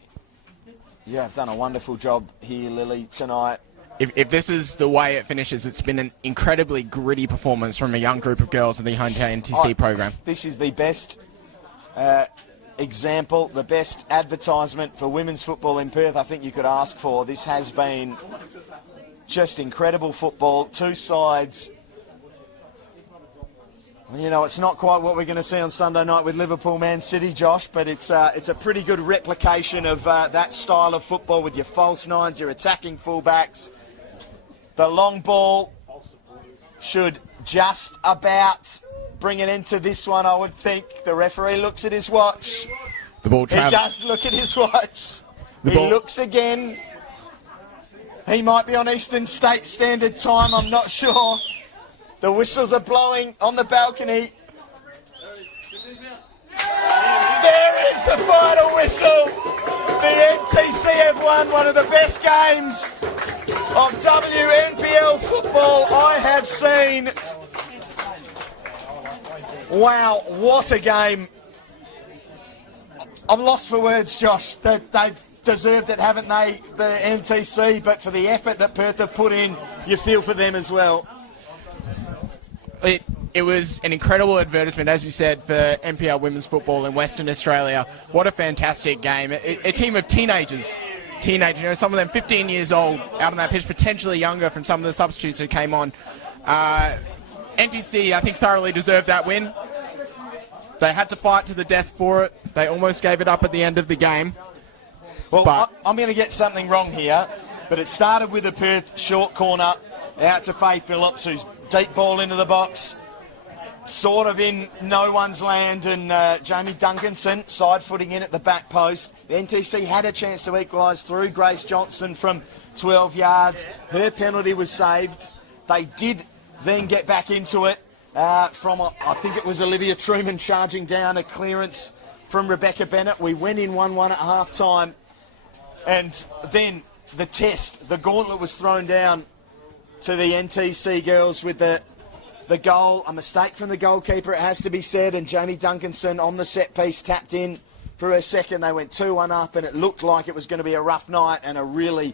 yeah, I've done a wonderful job here, Lily, tonight. If this is the way it finishes, it's been an incredibly gritty performance from a young group of girls in the Hyundai NTC program. This is the best example, the best advertisement for women's football in Perth I think you could ask for. This has been just incredible football. Two sides. You know, it's not quite what we're going to see on Sunday night with Liverpool Man City, Josh, but it's a pretty good replication of that style of football with your false nines, your attacking fullbacks. The long ball should just about bring an end to this one, I would think. The referee looks at his watch. The ball He travels. does look at his watch. He looks again. He might be on Eastern State Standard Time, I'm not sure. The whistles are blowing on the balcony. There is the final whistle. The NTC have won one of the best games of WNPL football I have seen. Wow, what a game. I'm lost for words, Josh. They've deserved it, haven't they, the NTC? But for the effort that Perth have put in, you feel for them as well. It was an incredible advertisement, as you said, for NPL women's football in Western Australia. What a fantastic game. A team of teenagers teenagers, you know, some of them 15 years old out on that pitch, potentially younger from some of the substitutes who came on. NTC, I think, thoroughly deserved that win. They had to fight to the death for it. They almost gave it up at the end of the game. Well, But- I'm going to get something wrong here, but it started with a Perth short corner out to Faye Phillips, who's deep ball into the box, sort of in no one's land, and Jamie Duncanson side-footing in at the back post. The NTC had a chance to equalise through Grace Johnson from 12 yards. Her penalty was saved. They did then get back into it from, I think it was Olivia Truman charging down a clearance from Rebecca Bennett. We went in 1-1 at half-time, and then the gauntlet was thrown down to the NTC girls with the goal, a mistake from the goalkeeper, it has to be said, and Jamie Duncanson on the set piece tapped in for her second. They went 2-1 up, and it looked like it was going to be a rough night and a really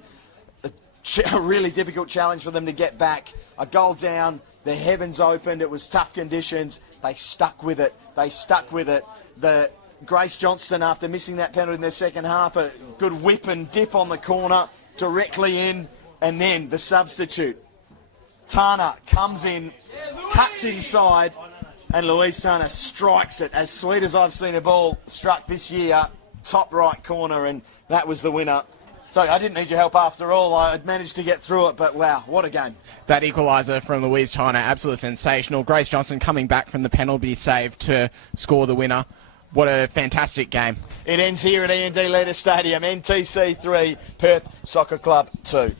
difficult challenge for them to get back. A goal down, the heavens opened, it was tough conditions. They stuck with it. The Grace Johnston, after missing that penalty in their second half, a good whip and dip on the corner, directly in, and then the substitute. Tana comes in, cuts inside, and Louise Tana strikes it, as sweet as I've seen a ball struck this year, top right corner, and that was the winner. So I didn't need your help after all. I had managed to get through it, but wow, what a game. That equaliser from Louise China, absolutely sensational. Grace Johnson coming back from the penalty save to score the winner. What a fantastic game. It ends here at E&D Leader Stadium. NTC 3, Perth Soccer Club 2.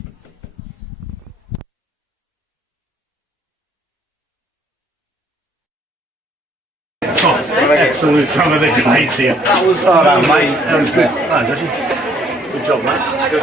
Absolute some of the greats here. That was, mate. That was good. Good job, mate. Good.